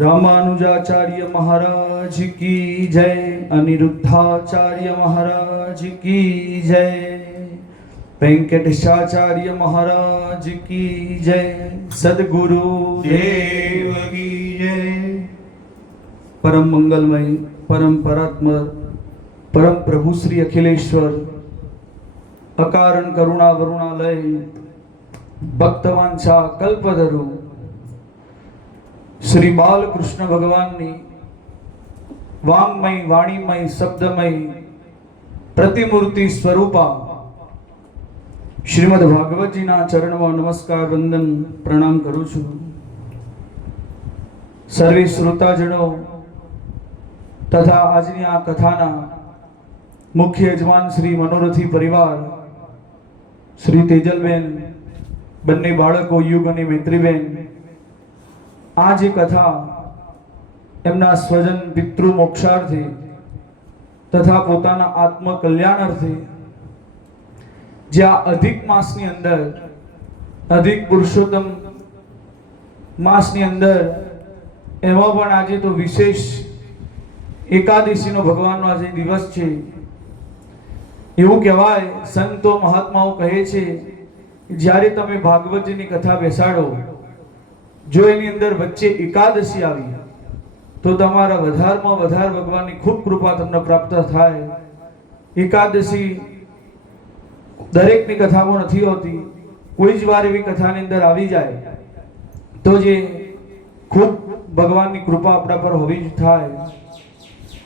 रामानुजाचार्य महाराज की जय। अनिरुद्धाचार्य महाराज की जय। वेंकटेशाचार्य महाराज की जय। सद्गुरु देव की जय। परम मंगलमय, परम परात्म, परम प्रभु श्री अखिलेश्वर, अकारण करुणा वरुणालय, भक्तवांछा कल्पतरु श्री बालकृष्ण भगवाननी वांगमय, वाणीमय, शब्दमय प्रतिमूर्ति स्वरूपा श्रीमद भागवत जी ना चरण में नमस्कार वंदन प्रणाम करू छू। सर्वे श्रोताजनो तथा आजनी आ कथाना मुख्य यजमान श्री मनोरथी परिवार श्री तेजलबेन, बन्ने बाळको युग અને મૈત્રીબેન, આ જે કથા એમના સ્વજન પિતૃ મોક્ષાર્થે તથા પોતાના આત્મ કલ્યાણાર્થે જે આ અધિક માસની અંદર, અધિક પુરુષોત્તમ માસની અંદર એમાં પણ આજે તો વિશેષ એકાદશીનો ભગવાનનો આજે દિવસ છે। એવું કહેવાય, સંતો મહાત્માઓ કહે છે જ્યારે તમે ભાગવતજીની કથા બેસાડો, જો એની અંદર વચ્ચે એકાદશી આવી તો તમારા વધારમાં વધારે ભગવાનની ખૂબ કૃપા તમને પ્રાપ્ત થાય। એકાદશી દરેકની કથામાં નથી હોતી, કોઈ જ વાર એવી કથાની અંદર આવી જાય તો જે ખૂબ ભગવાનની કૃપા આપણા પર હોવી જ થાય।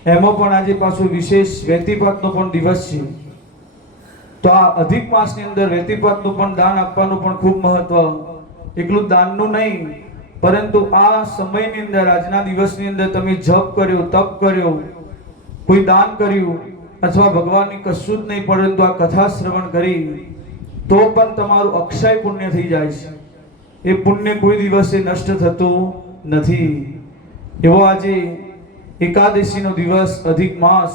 એમાં પણ આજે પાછું વિશેષ વ્યતિપાતનો પણ દિવસ છે, તો આ અધિક માસની અંદર વ્યતિપાતનું પણ દાન આપવાનું પણ ખૂબ મહત્વ। એકલું દાનનું નહીં, પરંતુ આ સમયની અંદર, આજના દિવસની અંદર તમે જપ કર્યો, તપ કર્યો, કોઈ દાન કર્યું અથવા ભગવાનની કશું જ નહીં, પરંતુ આ કથા શ્રવણ કરી તો પણ તમારું અક્ષય પુણ્ય થઈ જાય છે। એ પુણ્ય કોઈ દિવસે નષ્ટ થતું નથી। એવો આજે એકાદશીનો દિવસ, અધિક માસ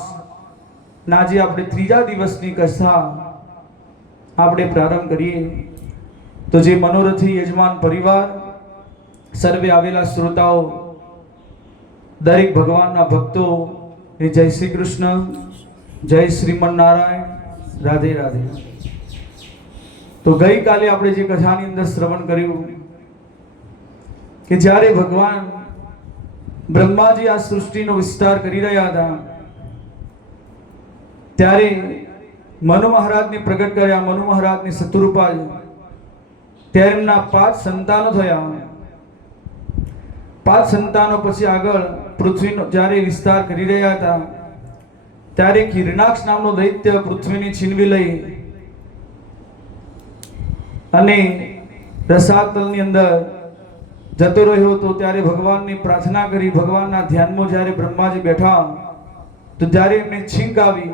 ના આજે આપણે ત્રીજા દિવસની કથા આપણે પ્રારંભ કરીએ। તો જે મનોરથી યજમાન પરિવાર, સર્વે આવેલા શ્રોતાઓ, દરેક ભગવાનના ભક્તો ને જય શ્રી કૃષ્ણ, જય શ્રીમન નારાયણ, રાધે રાધે। તો ગઈકાલે આપણે જે કથાની અંદર શ્રવણ કર્યું કે જ્યારે ભગવાન બ્રહ્માજી આ સૃષ્ટિનો વિસ્તાર કરી રહ્યા હતા ત્યારે મનુ મહારાજને પ્રગટ કર્યા, મનુ મહારાજની શત્રુપા, ત્યારે એમના 5 સંતાનો થયા। 5 સંતાનો પછી આગળ પૃથ્વીનો જ્યારે વિસ્તાર કરી રહ્યા હતા ત્યારે કિરણાક્ષ નામનો દૈત્ય પૃથ્વીની છીનવી લઈ અને રસાતલની અંદર જતો રહ્યો હતો। ત્યારે ભગવાનની પ્રાર્થના કરી, ભગવાનના ધ્યાનમાં જ્યારે બ્રહ્માજી બેઠા તો જ્યારે એમને છીંક આવી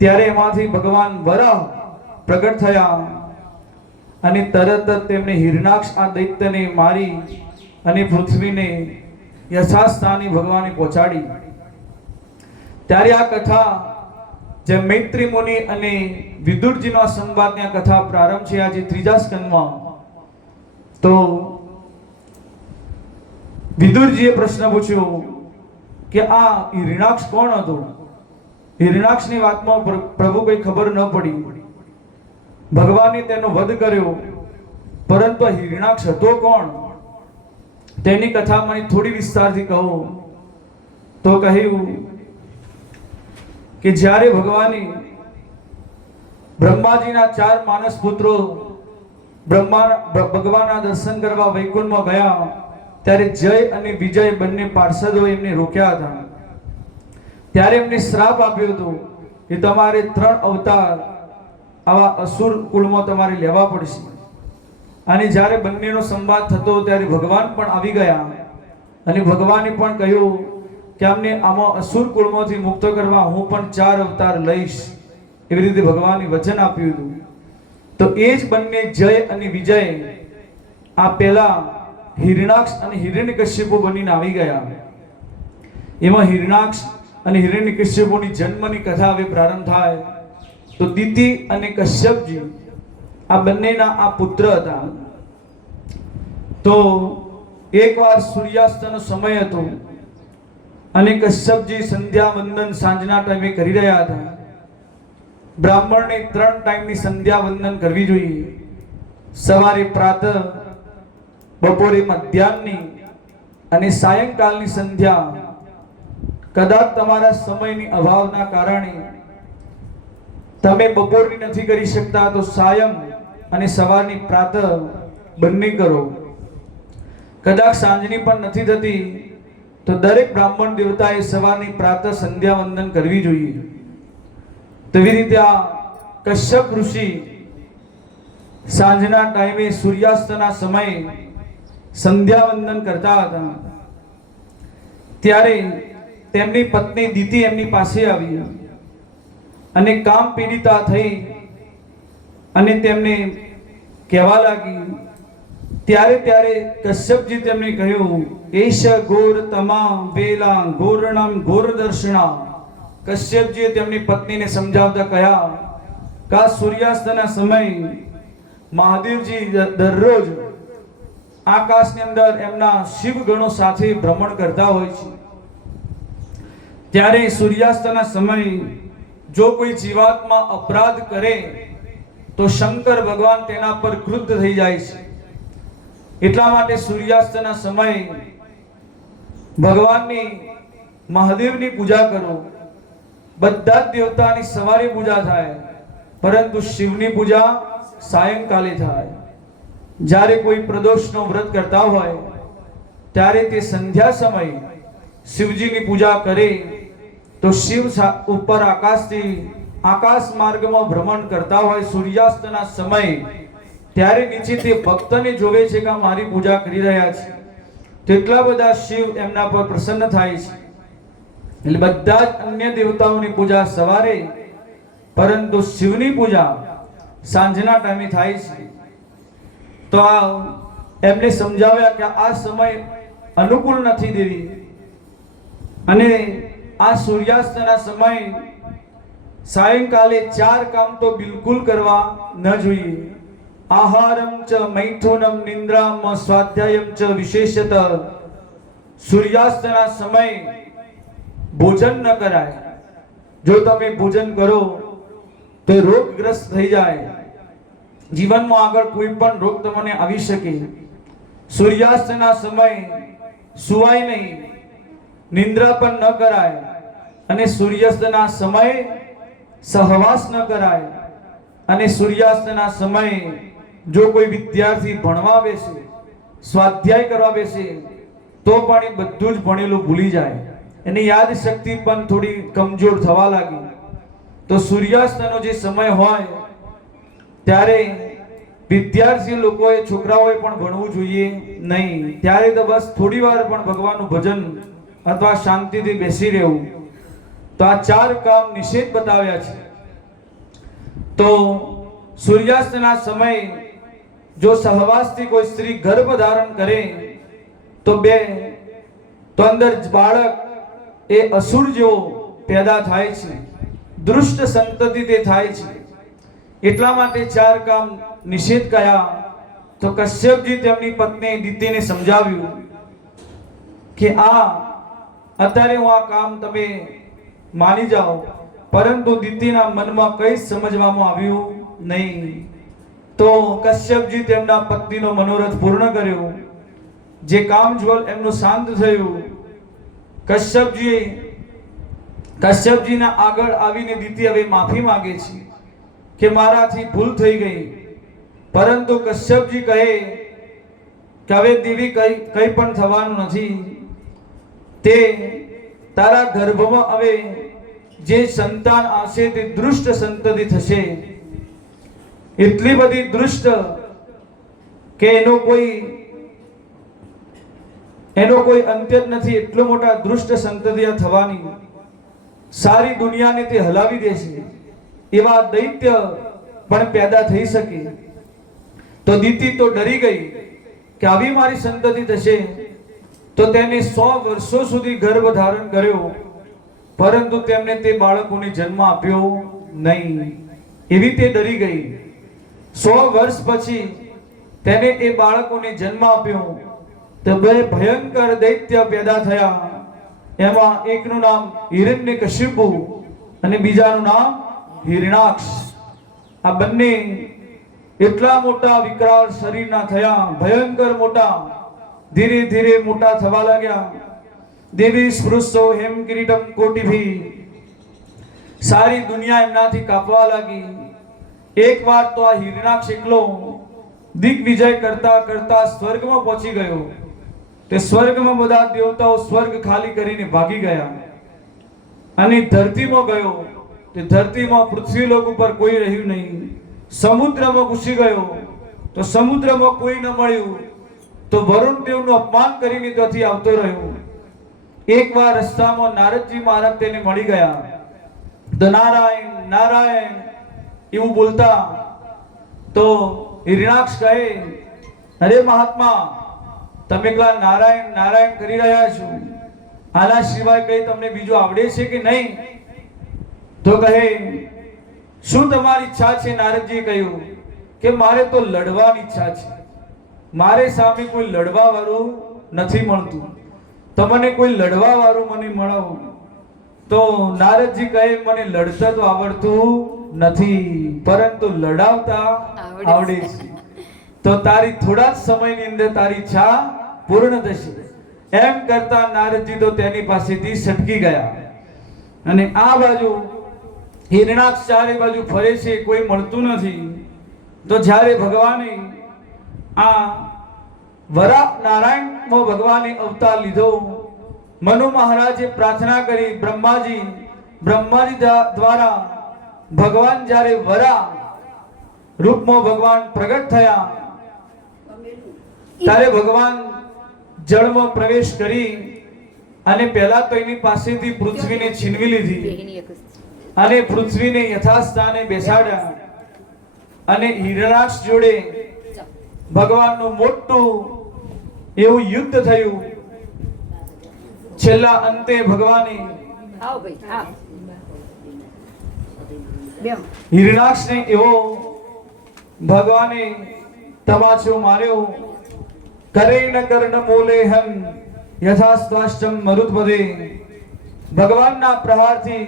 ત્યારે એમાંથી ભગવાન વરાહ પ્રગટ થયા અને તરત જ તેમને હિરણાક્ષ આ દૈત્યને મારી અને પૃથ્વીને યથાસ્થાને ભગવાને પહોંચાડી। ત્યારે આ કથા જે મૈત્રી મુનિ અને વિદુરજીનો સંવાદની આ કથા પ્રારંભ છે આજે ત્રીજા સ્કંદમાં। તો વિદુરજીએ પ્રશ્ન પૂછ્યો કે આ હિરણાક્ષ કોણ હતો? હિરણાક્ષની વાતમાં પ્રભુ કઈ ખબર ન પડી, ભગવાને તેનો વધ કર્યો, પરંતુ હિરણાક્ષ હતો કોણ તેની કથા મને થોડી વિસ્તારથી કહો। તો કહ્યું કે જ્યારે ભગવાને બ્રહ્માજીના 4 માનસ પુત્રો ભગવાનના દર્શન કરવા વૈકુંઠમાં ગયા ત્યારે જય અને વિજય બંને પાર્ષદો એમને રોક્યા હતા। ત્યારે એમને શ્રાપ આપ્યો હતો કે તમારે 3 અવતાર આવા અસુર કુળમાં તમારે લેવા પડશે। અને જ્યારે બંનેનો સંવાદ થતો ત્યારે ભગવાન પણ આવી ગયા અને ભગવાને પણ કહ્યું કે અમને આમાં અસુર કુળમાંથી મુક્ત કરવા હું પણ 4 અવતાર લઈશ, એવી રીતે ભગવાને વચન આપ્યું હતું। તો એ જ બંને જય અને વિજય આ પહેલા હિરણાક્ષ અને હિરણ્યકશ્યપુ બનીને આવી ગયા। એમાં હિરણાક્ષ અને હિરણ્યકશ્યપુની જન્મની કથા હવે પ્રારંભ થાય। તો દિતિ અને કશ્યપજી આ બંનેના આ પુત્ર હતા। તો એકવાર સૂર્યાસ્તનો સમય હતો અને કશ્યપજી સંધ્યા વંદન સાંજના ટાઈમે કરી રહ્યા હતા. બ્રાહ્મણને 3 ટાઈમની સંધ્યા વંદન કરવી જોઈએ. સવારે પ્રાતઃ, બપોરે મધ્યાહ્નની અને સાયંકાલની સંધ્યા. કદાચ તમારા સમયની અભાવના કારણે તમે બપોરની નથી કરી શકતા તો સાયં અને સવારની પ્રાતઃ બંને કરો. કદાચ સાંજની પણ નથી થતી તો દરેક બ્રાહ્મણ દેવતાએ સવારની પ્રાતઃ સંધ્યા વંદન કરવી જોઈએ. તેવી રીતે આ કશ્યપ ઋષિ સાંજના ટાઈમે સૂર્યાસ્તના સમયે સંધ્યા વંદન કરતા હતા. ત્યારે તેમની પત્ની દિતિ એમની પાસે આવી અને કામ પીડિતા થઈ અને તેમને કહેવા લાગી. ત્યારે કશ્યપજી તેમને કહ્યું, એશ ઘોર તમા વેલા ઘોરણમ ઘોર દર્શના. કશ્યપજીએ તેમની પત્નીને સમજાવતા કહ્યા કે આ સૂર્યાસ્તના સમય મહાદેવજી દરરોજ આકાશની અંદર એમના શિવ ગણો સાથે ભ્રમણ કરતા હોય છે. ત્યારે સૂર્યાસ્તના સમય જો કોઈ જીવાત્મા અપરાધ કરે તો શંકર ભગવાન તેના પર ક્રુદ્ધ થઈ જાય છે. એટલા માટે સૂર્યાસ્તના સમયે ભગવાનની મહાદેવની પૂજા કરો. બધા જ દેવતાની સવારે પૂજા થાય, પરંતુ શિવની પૂજા સાયંકાલે થાય. જ્યારે કોઈ પ્રદોષનો વ્રત કરતા હોય ત્યારે તે સંધ્યા સમયે શિવજીની પૂજા કરે તો શિવ ઉપર આકાશથી આકાશ માર્ગમાં ભ્રમણ કરતા હોય સૂર્યાસ્તના સમયે, ત્યારે નીચેથી ભક્તને જોવે છે કે મારી પૂજા કરી રહ્યા છે. તેટલા બધા શિવ એમના પર પ્રસન્ન થાય છે. એટલે બધા જ અન્ય દેવતાઓની પૂજા સવારે, પરંતુ શિવની પૂજા સાંજના ટાઈમે થાય છે. તો આ એમને સમજાવ્યા કે આ સમય અનુકૂળ નથી દેવી, અને આ સૂર્યાસ્તના સમય સાયંકાલે 4 કામ તો બિલકુલ કરવા ન જોઈએ. આહારમ ચ મૈથુનમ નિંદ્રામ સ્વાધ્યાયમ ચ વિશેષત. સૂર્યાસ્તના સમય ભોજન ન કરાય. જો તમે ભોજન કરો તો રોગગ્રસ્ત થઈ જાય. જીવનમાં આગળ કોઈ પણ રોગ તમને આવી શકે. સૂર્યાસ્તના સમય સુવાય નહીં, નિંદ્રા પણ ન કરાય, અને સૂર્યાસ્તના સમય સહવાસ ન કરાય. અને સૂર્યાસ્તના સમયે જો કોઈ વિદ્યાર્થી ભણવા બેસે, સ્વાધ્યાય કરવા બેસે, તો પણ એ બધું જ ભણેલું ભૂલી જાય. એની યાદ શક્તિ પણ થોડી કમજોર થવા લાગી. તો સૂર્યાસ્તનો જે સમય હોય ત્યારે વિદ્યાર્થી લોકોએ, છોકરાઓએ પણ ભણવું જોઈએ નહીં. ત્યારે તો બસ થોડી વાર પણ ભગવાનનું ભજન અથવા શાંતિથી બેસી રહેવું. તો આ 4 કામ નિષેધ બતાવ્યા છે. તો સૂર્યાસ્તના સમયે જો સહવાસથી કોઈ સ્ત્રી ગર્ભ ધારણ કરે તો અંદર બાળક એ અસુર જેવો પેદા થાય છે, દુષ્ટ સંતતિ તે થાય છે. એટલા માટે 4 કામ નિષેધ કયા. તો કશ્યપજી તેમની પત્ની દિતિને સમજાવ્યું કે અત્યારે હું આ કામ તમે માની જાઓ, પરંતુ દિતિના મનમાં કંઈ સમજવામાં આવ્યું નહીં. તો કશ્યપજી તેમના પત્નીનો મનોરથ પૂર્ણ કર્યો. જે કામજ્વલ એમનું શાંત થયું. કશ્યપજીના આગળ આવીને દિતિ હવે માફી માંગે છે કે મારાથી ભૂલ થઈ ગઈ. પરંતુ કશ્યપજી કહે કે હવે દેવી કંઈ પણ થવાનું નથી. તે તારા ગર્ભમાં હવે જે સંતાન આવશે તે દુષ્ટ સંતતિ થશે. એટલી બધી દુષ્ટ કે એનો કોઈ અંત્ય જ નથી. એટલો મોટા દુષ્ટ સંતતિઓ થવાની. સારી દુનિયાને તે હલાવી દેશે એવા દૈત્ય પણ પેદા થઈ શકે. તો દિતિ તો ડરી ગઈ કે આવી મારી સંતતિ થશે. તો તેને 100 વર્ષો સુધી ગર્ભ ધારણ કર્યો, પરંતુ તેમને તે બાળકોને જન્મ આપ્યો નહીં. એવી તે ડરી ગઈ. 100 વર્ષ પછી તેને એ બાળકોને જન્મ આપ્યો. તો બે ભયંકર દૈત્ય પેદા થયા. એમાં એકનું નામ હિરણ્યકશિપુ અને બીજાનું નામ હિરણાક્ષ. આ બંને એટલા મોટા વિકરાળ શરીરના થયા, ભયંકર મોટા. ધીરે ધીરે મોટા થવા લાગ્યા. દેવી સ્પૃશો હેમ કિરીટમ કોટિભી. સારી દુનિયા એમનાથી કાપવા લાગી. એક વાર તો આ હિરણાક્ષ એકલો દિગ્વિજય કરતા કરતા સ્વર્ગમાં પહોંચી ગયો. તે સ્વર્ગમાં બધા દેવતાઓ સ્વર્ગ ખાલી કરીને ભાગી ગયા અને ધરતીમાં ગયો. તે ધરતીમાં પૃથ્વીલોક ઉપર કોઈ રહ્યું નહીં. સમુદ્રમાં ઘૂસી ગયો તો સમુદ્રમાં કોઈ ન મળ્યું. તો વરુણ દેવનું અપમાન કરીને ત્યાંથી આવતો રહ્યો. એકવાર રસ્તામાં નારદજી મહારાજ તેને મળી ગયા. તો નારાયણ નારાયણ એવું બોલતા તો હિરણાક્ષ કહે, અરે મહાત્મા, તમે એકલા નારાયણ નારાયણ કરી રહ્યા છો, આના સિવાય કઈ તમને બીજું આવડે છે કે નહીં? તો કહે, શું તમારી ઈચ્છા છે? નારદજીએ કહ્યું કે મારે તો લડવાની ઈચ્છા છે. મારે સામે કોઈ લડવા વાળું નથી મળતું. તમને કોઈ લડવા વાળું મને મળો. તો નારદજી કહે, મને લડતા તો આવડતું નથી, પરંતુ લડાવતા આવડે છે. તો તારી થોડા જ સમયની અંદર તારી ઈચ્છા પૂર્ણ થશે. એમ કરતા નારદજી તો તેની પાસેથી સટકી ગયા. અને આ બાજુ હિરણાક્ષ ચારે બાજુ ફરે છે, કોઈ મળતું નથી. તો જ્યારે ભગવાને આ વરાહ નારાયણમાં ભગવાને અવતાર લીધો, મનુ મહારાજે પ્રાર્થના કરી. બ્રહ્માજી દ્વારા ભગવાન જ્યારે વરાહ રૂપમાં ભગવાન પ્રગટ થયા, ત્યારે ભગવાન જળમાં પ્રવેશ કરી અને પહેલા તો એની પાસેથી પૃથ્વીને છીનવી લીધી અને પૃથ્વીને યથાસ્થાને બેસાડ્યા. અને હિરણાક્ષ જોડે ભગવાનનું મોટું એવું યુદ્ધ થયું. છેલ્લા અંતે ભગવાને હિરણાક્ષને એવો ભગવાને તમાચો માર્યો. કરેણ કર્ણ મૂલેહમ યથાસ્વાષ્ટમ મરુત્પદે. ભગવાનના પ્રહારથી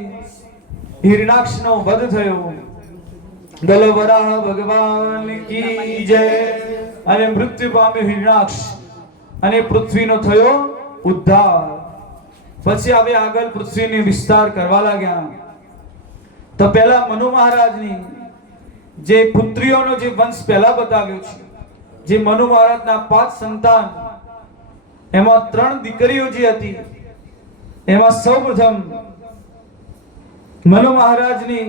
હિરણાક્ષનો વધ થયો. બોલો વરાહ ભગવાન કી જય. અને મૃત્યુ પામ્યો હિરણાક્ષ અને પૃથ્વીનો થયો ઉદ્ધાર. પછી હવે આગળ પૃથ્વીને વિસ્તાર કરવા લાગ્યા. તો પહેલા મનુ મહારાજની જે પુત્રીઓનો જે વંશ પહેલા બતાવ્યો છે, જે મનુ મહારાજના 5 સંતાન, એમાં 3 દીકરીઓ જે હતી, એમાં સૌપ્રથમ મનુ મહારાજની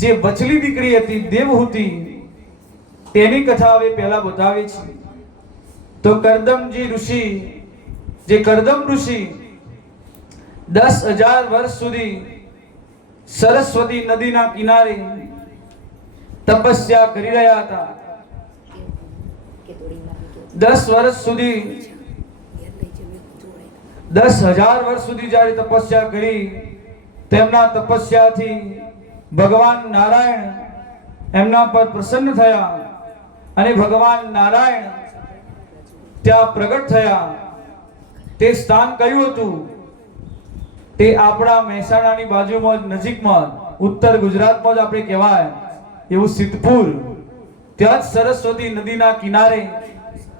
જે વચલી દીકરી હતી દેવહૂતિ, તેની કથા હવે પહેલા બતાવે છે. તો કરદમજી ઋષિ, જે કરદમ ઋષિ 10,000 વર્ષ સુધી સરસ્વતી નદીના કિનારે તપસ્યા કરી રહ્યા હતા. 10 વર્ષ સુધી 10,000 વર્ષ સુધી જ્યારે તપસ્યા કરી, તેમના તપસ્યાથી ભગવાન નારાયણ એમના પર પ્રસન્ન થયા અને ભગવાન નારાયણ ત્યાં પ્રગટ થયા. તે સ્થાન કયું હતું? તે આપણા મહેસાણાની બાજુમાં નજીકમાં ઉત્તર ગુજરાતમાં જ આપણે કહેવાય એવું સિદ્ધપુર. ત્યાં જ સરસ્વતી નદીના કિનારે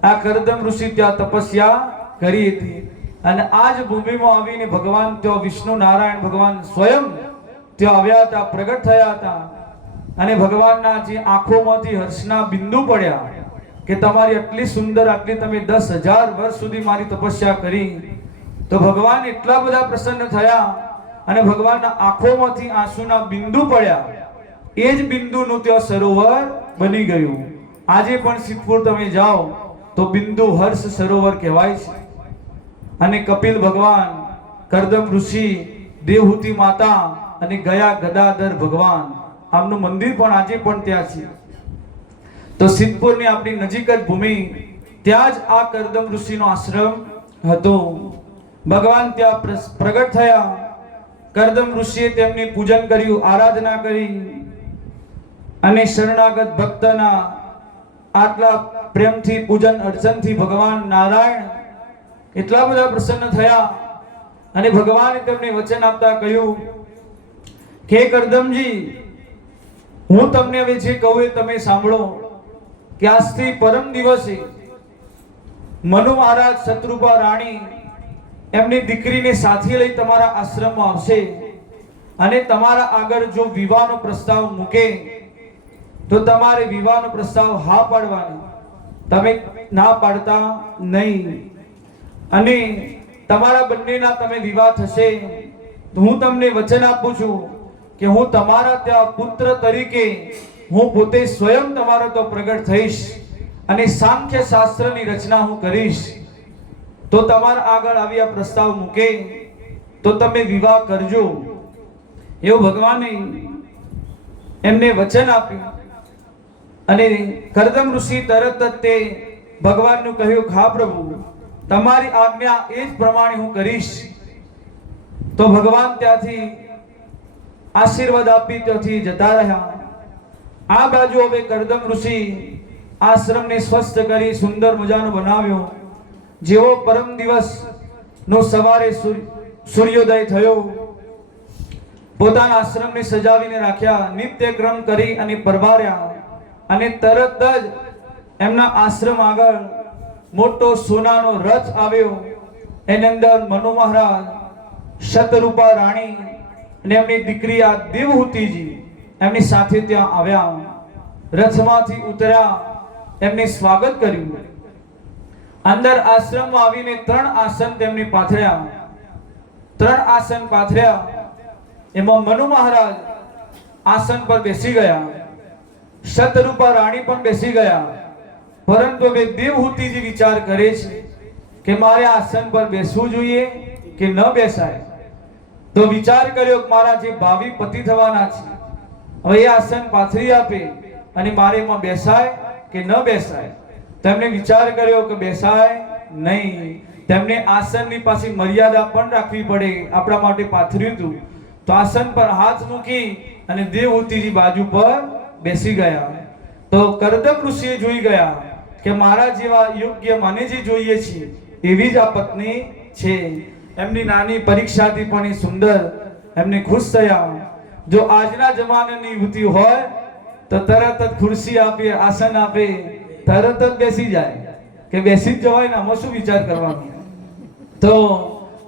આ કરદમ ઋષિ ત્યાં તપસ્યા કરી હતી. અને આ જ ભૂમિમાં આવીને ભગવાન ત્યાં વિષ્ણુ નારાયણ ભગવાન સ્વયં ત્યાં આવ્યા હતા, પ્રગટ થયા હતા. અને ભગવાનના જે આંખોમાંથી હર્ષના બિંદુ પડ્યા કે તમારી આટલી સુંદર, આટલી તમે 10,000 વર્ષ સુધી મારી તપસ્યા કરી. તો ભગવાન એટલા બધા પ્રસન્ન થયા અને ભગવાનના આંખોમાંથી આંસુના બિંદુ પડ્યા. એ જ બિંદુનું ત્યાં સરોવર બની ગયું. આજે પણ સિદ્ધપુર તમે જાઓ તો બિંદુ હર્ષ સરોવર કહેવાય છે. અને કપિલ ભગવાન, કરદમ ઋષિ, દેવહૂતિ માતા અને ગયા ગદાધર ભગવાન, આમનું મંદિર પણ આજે પણ ત્યાં છે. તો સિદ્ધપુરની આપણી નજીક જ ભૂમિ, ત્યાં જ આ કરદમ ઋષિનો આશ્રમ હતો. ભગવાન ત્યાં પ્રગટ થયા. કરદમ ઋષિએ તેમની પૂજન કર્યું, આરાધના કરી અને શરણાગત ભક્તના આટલા પ્રેમથી પૂજન અર્ચનથી ભગવાન નારાયણ એટલા બધા પ્રસન્ન થયા અને ભગવાને તેમને વચન આપતા કહ્યું કે કરદમજી, હું તમને હવે જે કહું એ તમે સાંભળો કે આજથી પરમ દિવસે મનુ મહારાજ શત્રુપા રાણી એમની દીકરીને સાથે લઈ તમારા આશ્રમમાં આવશે અને તમારા આગળ જો વિવાહનો પ્રસ્તાવ મૂકે તો તમારે વિવાહનો પ્રસ્તાવ હા પાડવાનો, તમે ના પાડતા નહીં. અને તમારા બંનેના તમે વિવાહ થશે તો હું તમને વચન આપું છું કે હું તમારા ત્યાં પુત્ર તરીકે હું પોતે સ્વયં તમારો તો પ્રગટ થઈશ અને સાંખ્ય શાસ્ત્રની રચના હું કરીશ. તો તમારા આગળ આવી આ પ્રસ્તાવ મૂકે તો તમે વિવાહ કરજો. એવું ભગવાને એમને વચન આપ્યું. અને કરદમ ઋષિ તરત જ તે ભગવાનનું કહ્યું, હા પ્રભુ, તમારી આજ્ઞા એ જ પ્રમાણે હું કરીશ. તો ભગવાન ત્યાંથી આશીર્વાદ આપી ત્યાંથી જતા રહ્યા. આ બાજુ હવે કરદમ ઋષિ આશ્રમને સ્વસ્થ કરી સુંદર મજાનો બનાવ્યો. જેવો પરમ દિવસ નો સવારે સૂર્યોદય થયો, પોતાના આશ્રમને સજાવીને રાખ્યા, નિત્યક્રમ કરી અને પરવાર્યા. અને તરત જ એમના આશ્રમ આગળ મોટો સોનાનો રથ આવ્યો. એની અંદર મનુ મહારાજ, શતરૂપા રાણી અને એમની દીકરી આ દેવહૂતિજી એમની સાથે ત્યાં આવ્યા. રથમાંથી ઉતર્યા, એમને સ્વાગત કર્યું. અંદર આશ્રમમાં આવીને 3 આસન તેમને પાથર્યા. 3 આસન પાથર્યા. એમાં મનુ મહારાજ આસન પર બેસી ગયા, શતરૂપા રાણી પણ બેસી ગયા. પરંતુ હવે દેવહૂતિજી વિચાર કરે છે કે મારે આસન પર બેસવું જોઈએ કે ન બેસાય. તો વિચાર કર્યો કે મારા જે ભાવિ પતિ થવાના છે, હવે એ આસન પાથરી આપે અને મારે એમાં બેસાય કે ન બેસાય. તેમણે વિચાર કર્યો કે બેસાય નહીં. તેમને આસનની પાછી મર્યાદા પણ રાખવી પડે. આપણા માટે પાથર્યું હતું તો આસન પર હાથ મૂકી અને દેવહૂતિજી બાજુ પર બેસી ગયા. તો કરદમ ઋષિએ જોઈ ગયા કે મારા જેવા યોગ્ય મને જે જોઈએ છે એવી જ આ પત્ની છે. એમની નાની પરીક્ષાથી પણ એ સુંદર એમને ખુશ થયા. જો આજના જમાનાની યુવતી હોય તો તરત જ ખુરશી આપે, આસન આપે, તરત જ બેસી જાય કે બેસી જ જવાય ને, આમાં શું વિચાર કરવાનો. તો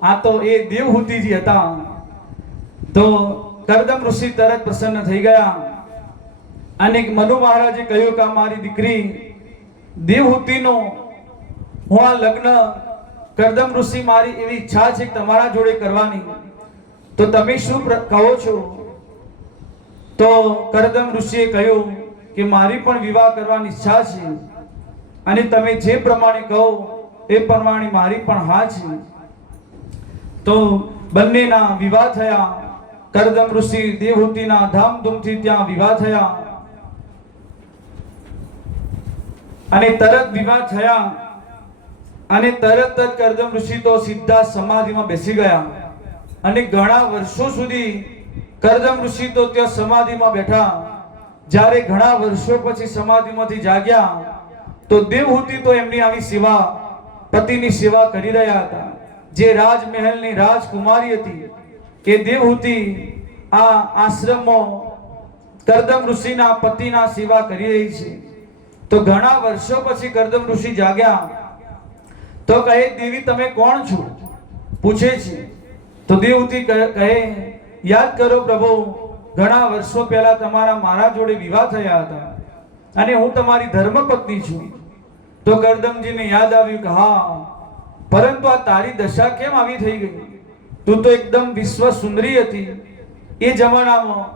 આ તો એ દેવહૂતિજી હતા. તો કરદમ ઋષિ તરત પ્રસન્ન થઈ ગયા. અને મનુ મહારાજે કહ્યું કે મારી દીકરી દેવહૂતિનો હું આ લગ્ન, કરદમ ઋષિ મારી એવી ઈચ્છા છે કે તમારા જોડે કરવાની, તો તમે શું કહો છો? તો કરદમ ઋષિએ કહ્યું કે મારી પણ વિવાહ કરવાની ઈચ્છા છે અને તમે જે પ્રમાણે કહો એ પ્રમાણે મારી પણ હા છે. તો બંનેના વિવાહ થયા. કરદમ ઋષિ દેવહૂતિના ધામધૂમથી ત્યાં વિવાહ થયા. અને તરત વિવાહ થયા અને તરત જ કરદમ ઋષિ તો સીધા સમાધિમાં બેસી ગયા. અને ઘણા વર્ષો સુધી કરદમ ઋષિ તો ત્યાં સમાધિમાં બેઠા. જ્યારે ઘણા વર્ષો પછી સમાધિમાંથી જાગ્યા તો દેવહૂતિ તો એમની આવી સેવા, પતિની સેવા કરી રહ્યા હતા. જે રાજમહેલની રાજકુમારી હતી કે દેવહૂતિ આ આશ્રમમાં કરદમ ઋષિના પતિના સેવા કરી રહી છે. તો ઘણા વર્ષો પછી કરદમ ઋષિ જાગ્યા તો કહે, દેવી તમે કોણ છો? પૂછે છે. તો દેવહૂતિ કહે, યાદ કરો પ્રભુ, ઘણા વર્ષો પહેલા તમારા મારા જોડે વિવાહ થયા હતા અને હું તમારી ધર્મપત્ની છું. તો કરદમજીને યાદ આવ્યું કે હા, પરંતુ આ તારી દશા કેમ આવી થઈ ગઈ? તું તો એકદમ વિશ્વ સુંદરી હતી એ જમાનામાં,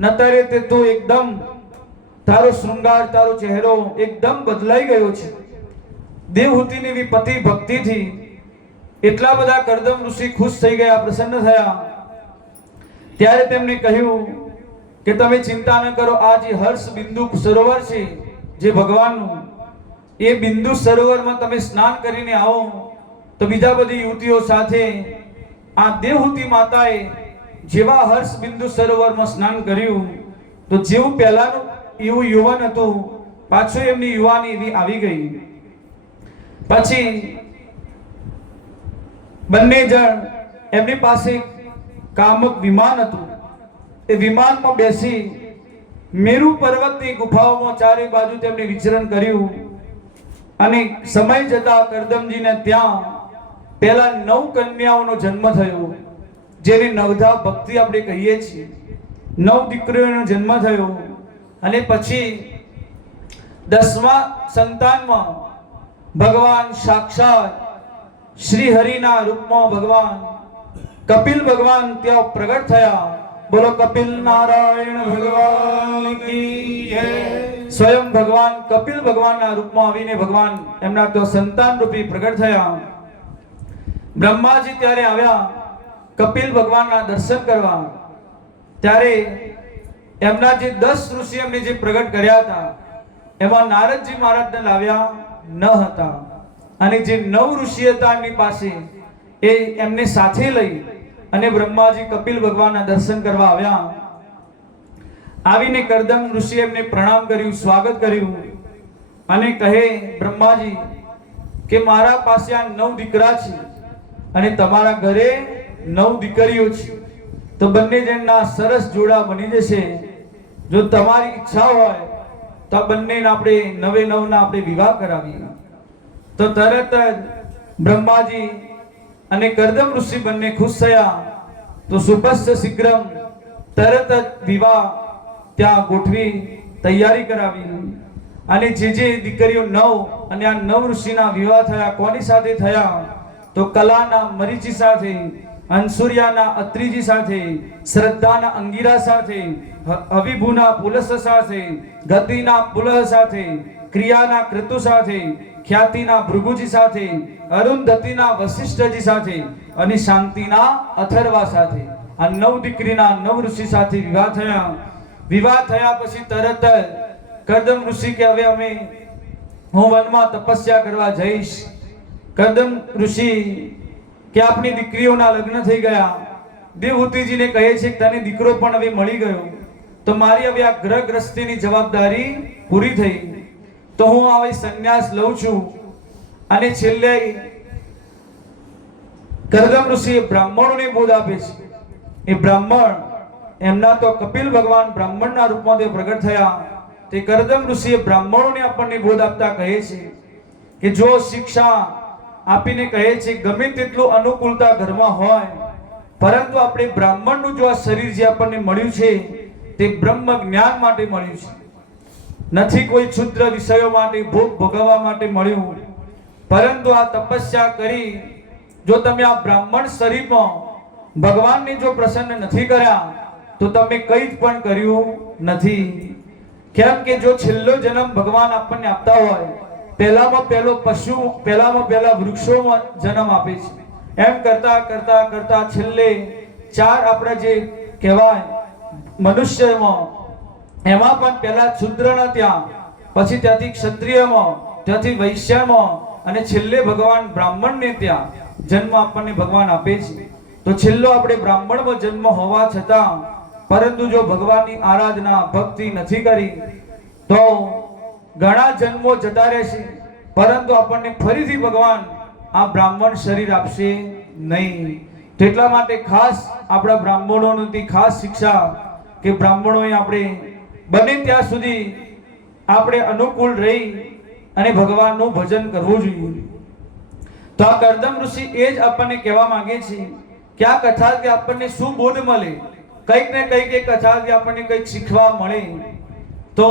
નતરે તે તું એકદમ, તારો શૃંગાર, તારો ચહેરો એકદમ બદલાઈ ગયો છે. દેવહૂતિની એવી પતિ ભક્તિથી એટલા બધા કરદમ ઋષિ ખુશ થઈ ગયા, પ્રસન્ન થયા. ત્યારે તેમણે કહ્યું કે તમે ચિંતા ન કરો, આ જે હર્ષ બિંદુ સરોવર છે જે ભગવાનનું, એ બિંદુ સરોવરમાં તમે સ્નાન કરીને આવો તો બીજા બધી યુવતીઓ સાથે આ દેવહૂતિ માતાએ જેવા હર્ષ બિંદુ સરોવરમાં સ્નાન કર્યું તો જેવું પહેલાનું એવું યુવાન હતું, પાછું એમની યુવાની એવી આવી ગઈ. પછી બંને જણ એમની પાસે કામક વિમાન હતું. એ વિમાનમાં બેસી મેરુ પર્વતની ગુફાઓમાં ચારે બાજુ તેમણે વિચરણ કર્યું. અને સમય જતા કરદમજીને ત્યાં પહેલા 9 કન્યાઓનો જન્મ થયો, જેને નવધા ભક્તિ આપણે કહીએ છીએ. 9 દીકરીઓનો જન્મ થયો. અને પછી 10મા સંતાનમાં ભગવાન સાક્ષાત શ્રી હરિના રૂપમાં ભગવાન કપિલ ભગવાન ત્યાં પ્રગટ થયા. બોલો કપિલ નારાયણ ભગવાન કી જય. સ્વયં ભગવાન કપિલ ભગવાનના રૂપમાં આવીને ભગવાન એમના તો સંતાન રૂપી પ્રગટ થયા. બ્રહ્માજી ત્યારે આવ્યા કપિલ ભગવાનના દર્શન કરવા. ત્યારે એમના જે 10 ઋષિ એમને જે પ્રગટ કર્યા હતા એમાં નારદજી મહારાજને લાવ્યા ન હતા. અને જે 9 ઋષિ હતા એમની પાસે એ એમને સાથે લઈ અને બ્રહ્માજી કપિલ ભગવાનના દર્શન કરવા આવ્યા. આવીને કરદમ ઋષિ એમને પ્રણામ કર્યું, સ્વાગત કર્યું અને કહે બ્રહ્માજી કે મારા પાસે આ 9 દીકરા છે અને તમારા ઘરે 9 દીકરીઓ છે, તો બંને જણના સરસ જોડા બની જશે. જો તમારી ઈચ્છા હોય તો આ બંનેના આપણે 9 આપણે વિવાહ કરાવીએ. તો તરત જ બ્રહ્માજી અને કરદમ ઋષિ બંને ખુશ થયા. તો સુપસ્થ શીઘ્રમ તરત જ વિવાહ ત્યાં ગોઠવી તૈયારી કરાવી. અને જે દીકરીઓ 9 અને આ 9 ઋષિના વિવાહ થયા કોની સાથે થયા? તો કલાના મરીચી સાથે, અંસુર્યાના અત્રિજી સાથે, શ્રદ્ધાના અંગીરા સાથે, અવિભુના પુલસ સાથે, ગતિના પુલહ સાથે, ક્રિયાના ક્રતુ સાથે, ખ્યાતિના ભૃગુજી સાથે, અરુંધતીના વશિષ્ઠજી સાથે અને શાંતિના અથર્વા સાથે. આ 9 દીકરીના 9 ઋષિ સાથે વિવાહ થયા. વિવાહ થયા પછી તરત જ કરદમ ઋષિ કે હવે હું વનમાં તપસ્યા કરવા જઈશ. કરદમ ઋષિ કે આપની દીકરીઓના લગ્ન થઈ ગયા. દેવહૂતિજીને કહે છે કે તને દીકરો પણ હવે મળી ગયો, તો મારી હવે આ ગ્રહ ગ્રસ્તીની જવાબદારી પૂરી થઈ, તો હું હવે સંન્યાસ લઉં છું. અને છેલ્લે કરદમ ઋષિ બ્રાહ્મણોને બોધ આપે છે. એ બ્રાહ્મણ એમના તો કપિલ ભગવાન બ્રાહ્મણના રૂપમાં તે પ્રગટ થયા. તે કરદમ ઋષિએ બ્રાહ્મણોને આપણને બોધ આપતા કહે છે કે જો શિક્ષા આપીને કહે છે ગમે તેટલું અનુકૂળતા ઘરમાં હોય, પરંતુ આપણે બ્રાહ્મણનું જો આ શરીર જે આપણને મળ્યું છે તે બ્રહ્મ જ્ઞાન માટે મળ્યું છે, નથી કોઈ ક્ષુદ્ર વિષયો માટે ભોગ ભોગવવા માટે મળ્યું. પરંતુ આ તપસ્યા કરી જો તમે આ બ્રાહ્મણ શરીરમાં ભગવાનને જો પ્રસન્ન નથી કર્યા તો તમે કંઈ જ પણ કર્યું નથી. કેમ કે જો છેલ્લો જન્મ ભગવાન આપણને આપતા હોય, પહેલામાં પહેલો પશુ, પહેલામાં પહેલા વૃક્ષોમાં જન્મ આપે છે. એમ કરતા કરતા કરતા છેલ્લે 4 આપણા જે કહેવાય મનુષ્યમાં, એમાં પણ પહેલા શુદ્રના ત્યાં, પછી ત્યાંથી ક્ષત્રિયમાં, ત્યાંથી વૈશ્યમાં અને છેલ્લે ભગવાન બ્રાહ્મણને ત્યાં જન્મ આપણને ભગવાન આપે છે. તો છેલ્લો આપણે બ્રાહ્મણમાં જન્મ હોવા છતાં પરંતુ જો ભગવાનની આરાધના ભક્તિ નથી કરી તો ઘણા જન્મો જતા રહેશે, પરંતુ આપણને ફરીથી ભગવાન આ બ્રાહ્મણ શરીર આપશે નહીં. એટલા માટે ખાસ આપણા બ્રાહ્મણોની ખાસ શિક્ષા કે બ્રાહ્મણોએ આપણે બને ત્યાં સુધી આપણે અનુકૂળ રહી અને ભગવાનનું ભજન કરવું જોઈએ. તો આ કરદમ ઋષિ એ જ આપણને કહેવા માંગે છે કે આ કથાથી આપણને શું બોધ મળે, કંઈક ને કંઈક એ કથાથી આપણને કંઈક શીખવા મળે. તો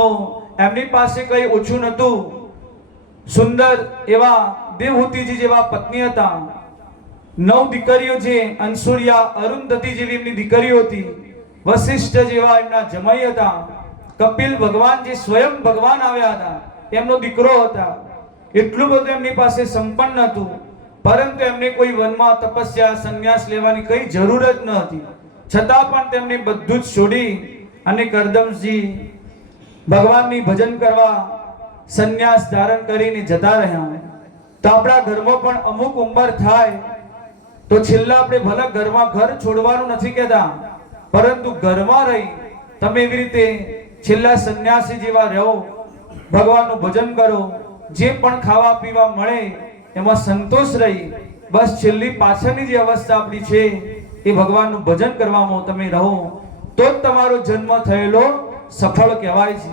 એમની પાસે કંઈ ઓછું નહોતું. સુંદર એવા દેવહૂતિજી જેવા પત્ની હતા. 9 દીકરીઓ છે. અંસુર્યા, અરુંધતી જેવી એમની દીકરીઓ હતી. વશિષ્ઠ જેવા એમના જમાઈ હતા. કપિલ ભગવાન જે સ્વયં ભગવાન આવ્યા હતા એમનો દીકરો હતા. એટલું બધું એમની પાસે સંપન્ન હતું, પરંતુ એમને કોઈ વનમાં તપસ્યા સંન્યાસ લેવાની કઈ જરૂર જ ન હતી. છતાં પણ તેમને બધું જ છોડી અને કરદમજી ભગવાનની ભજન કરવા સંન્યાસ ધારણ કરીને જતા રહ્યા. તો આપણા ઘરમાં પણ અમુક ઉંમર થાય તો છેલ્લા આપણે ભલે ઘરમાં ઘર છોડવાનું નથી કહેતા, પરંતુ ઘરમાં રહી તમે એવી રીતે છેલ્લા સંન્યાસી જેવા રહો, ભગવાનનું ભજન કરો, જે પણ ખાવા પીવા મળે એમાં સંતોષ રહી બસ છેલ્લી પાછળની જે અવસ્થા આપણી છે એ ભગવાનનું ભજન કરવામાં તમે રહો તો જ તમારો જન્મ થયેલો સફળ કહેવાય છે.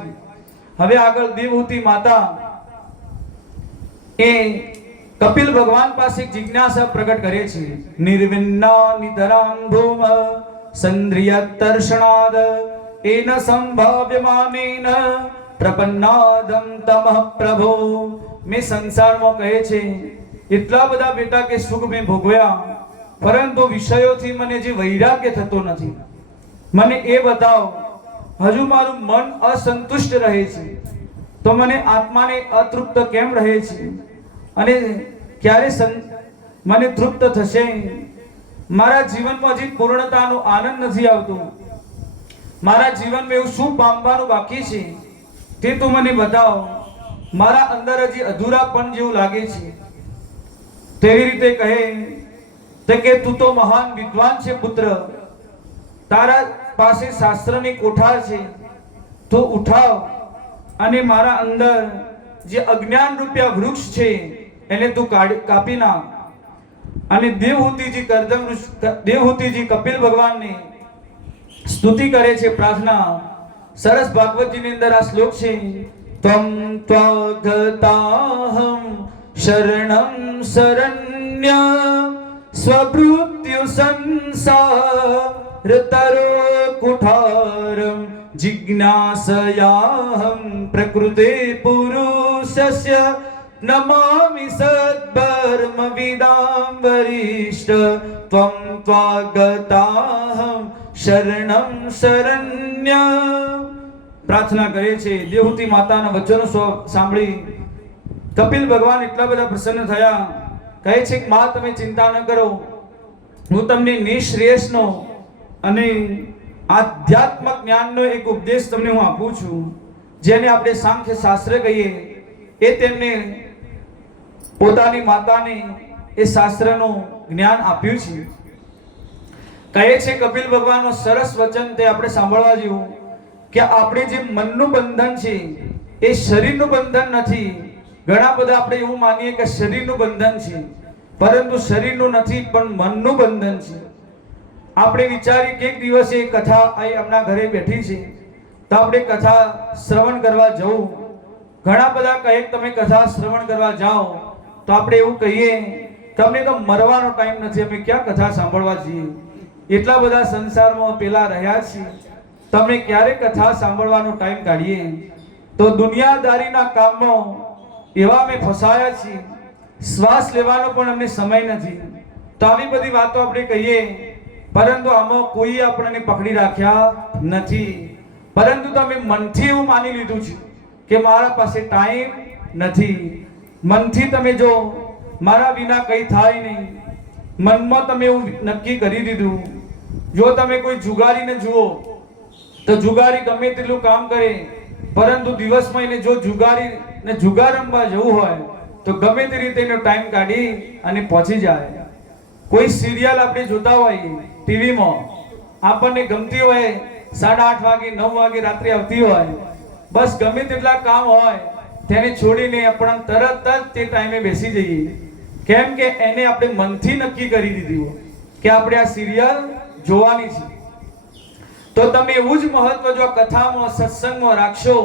હવે આગળ દેવહૂતિ માતા એ કપિલ ભગવાન પાસે એક જિજ્ઞાસા પ્રગટ કરે છે. નિર્વિન્ના નિતરાં ભૂમ સંદ્રિયતર્ષણાદ એન સંભાવ્યમાનેન પ્રપન્નાદમ તમઃ પ્રભો. મેં સંસારમાં કહે છે એટલા બધા બેટા કે સુખ મેં ભોગવ્યા, પરંતુ વિષયોથી મને જે વૈરાગ્ય થતો નથી, મને એ બતાવો. હજુ મારું મન અસંતુષ્ટ રહે છે તો મને આત્માને અતૃપ્ત કેમ રહે છે, અને ક્યારે મને તૃપ્ત થશે? મારા જીવનમાં હજી પૂર્ણતાનો આનંદ નથી આવતો. મારા જીવનમાં એવું શું પામવાનું બાકી છે તે તું મને બતાવ. મારા અંદર હજી અધૂરાપણ જેવું લાગે છે. તેવી રીતે કહે કે તું તો મહાન વિદ્વાન છે પુત્ર, તારા પાસે શાસ્ત્રની કોઠાર છે, તો ઉઠાવ અને મારા અંદર જે અજ્ઞાન રૂપિયા વૃક્ષ છે એને તું કાપી નાખ. અને દેવહૂતિજી કપિલ ભગવાનની સ્તુતિ કરે છે, પ્રાર્થના. સરસ ભાગવતજીની અંદર આ શ્લોક છે. ત્વમ ત્વગતાહમ શરણં શરણ્ય સ્વભૃત્યુ સંસારતરો કુઠારમ જિજ્ઞાસયાહમ પ્રકૃતે પુરુષસ્ય નમામિ સદ્ધર્મ વિદામ વરિષ્ઠ. ત્વમ ત્વગતાહમ શરણં શરણ્ય. પ્રાર્થના કરે છે. દેવહૂતિ માતાના વચનો સાંભળી કપિલ ભગવાન એટલા બધા પ્રસન્ન થયા. કહે છે કે માં તમે ચિંતા ન કરો, હું તમને નિશ્રેયસનો અને આધ્યાત્મક જ્ઞાનનો એક ઉપદેશ તમને હું આપું છું, જેને આપણે સાંખ્ય શાસ્ત્ર કહીએ. એ તેમને પોતાની માતાને એ શાસ્ત્રનું જ્ઞાન આપ્યું છે. કહે છે કપિલ ભગવાનનું સરસ વચન, તે આપણે સાંભળવા જેવું, કે આપણે જે મનનું બંધન છે એ શરીરનું બંધન નથી. ઘણા બધા આપણે એવું માનીએ કે શરીરનું બંધન છે, પરંતુ શરીરનું નથી પણ મનનું બંધન છે. આપણે વિચારીએ કે એક દિવસે કથા અહીં આપણા ઘરે બેઠી છે તો આપણે કથા શ્રવણ કરવા જવું. ઘણા બધા કહે તમે કથા શ્રવણ કરવા જાઓ તો આપણે એવું કહીએ કે અમને તો મરવાનો ટાઈમ નથી, અમે ક્યાં કથા સાંભળવા જઈએ. એટલા બધા સંસારમાં પેલા રહ્યા છીએ, તમે ક્યારે કથા સાંભળવાનો ટાઈમ કાઢીએ? તો દુનિયાદારીના કામમાં એવા અમે ફસાયા છીએ, શ્વાસ લેવાનો પણ અમને સમય નથી. તો આવી બધી વાતો આપણે કહીએ, પરંતુ આમાં કોઈ આપણને પકડી રાખ્યા નથી. પરંતુ તમે મનથી એવું માની લીધું છે કે મારા પાસે ટાઈમ નથી. મનથી તમે જો મારા વિના કંઈ થાય નહીં, મનમાં તમે એવું નક્કી કરી દીધું. જો તમે કોઈ જુગારીને જુઓ તો જુગારી ગમે તેટલું કામ કરે, પરંતુ દિવસમાં એને જો જુગારીને જુગાર રમવા જવું હોય તો ગમે તે રીતે એનો ટાઈમ કાઢી અને પહોંચી જાય. કોઈ સિરિયલ આપણે જોતા હોઈએ ટીવીમાં, આપણને ગમતી હોય, 8:30 વાગે 9 વાગે રાત્રે આવતી હોય, બસ ગમે તેટલા કામ હોય તેને છોડીને આપણે તરત જ તે ટાઈમે બેસી જઈએ. કેમ કે એને આપણે મનથી નક્કી કરી દીધું કે આપણે આ સિરિયલ જોવાની છે. તો તમે એવું જ મહત્વ જો કથામાં સત્સંગમાં રાખશો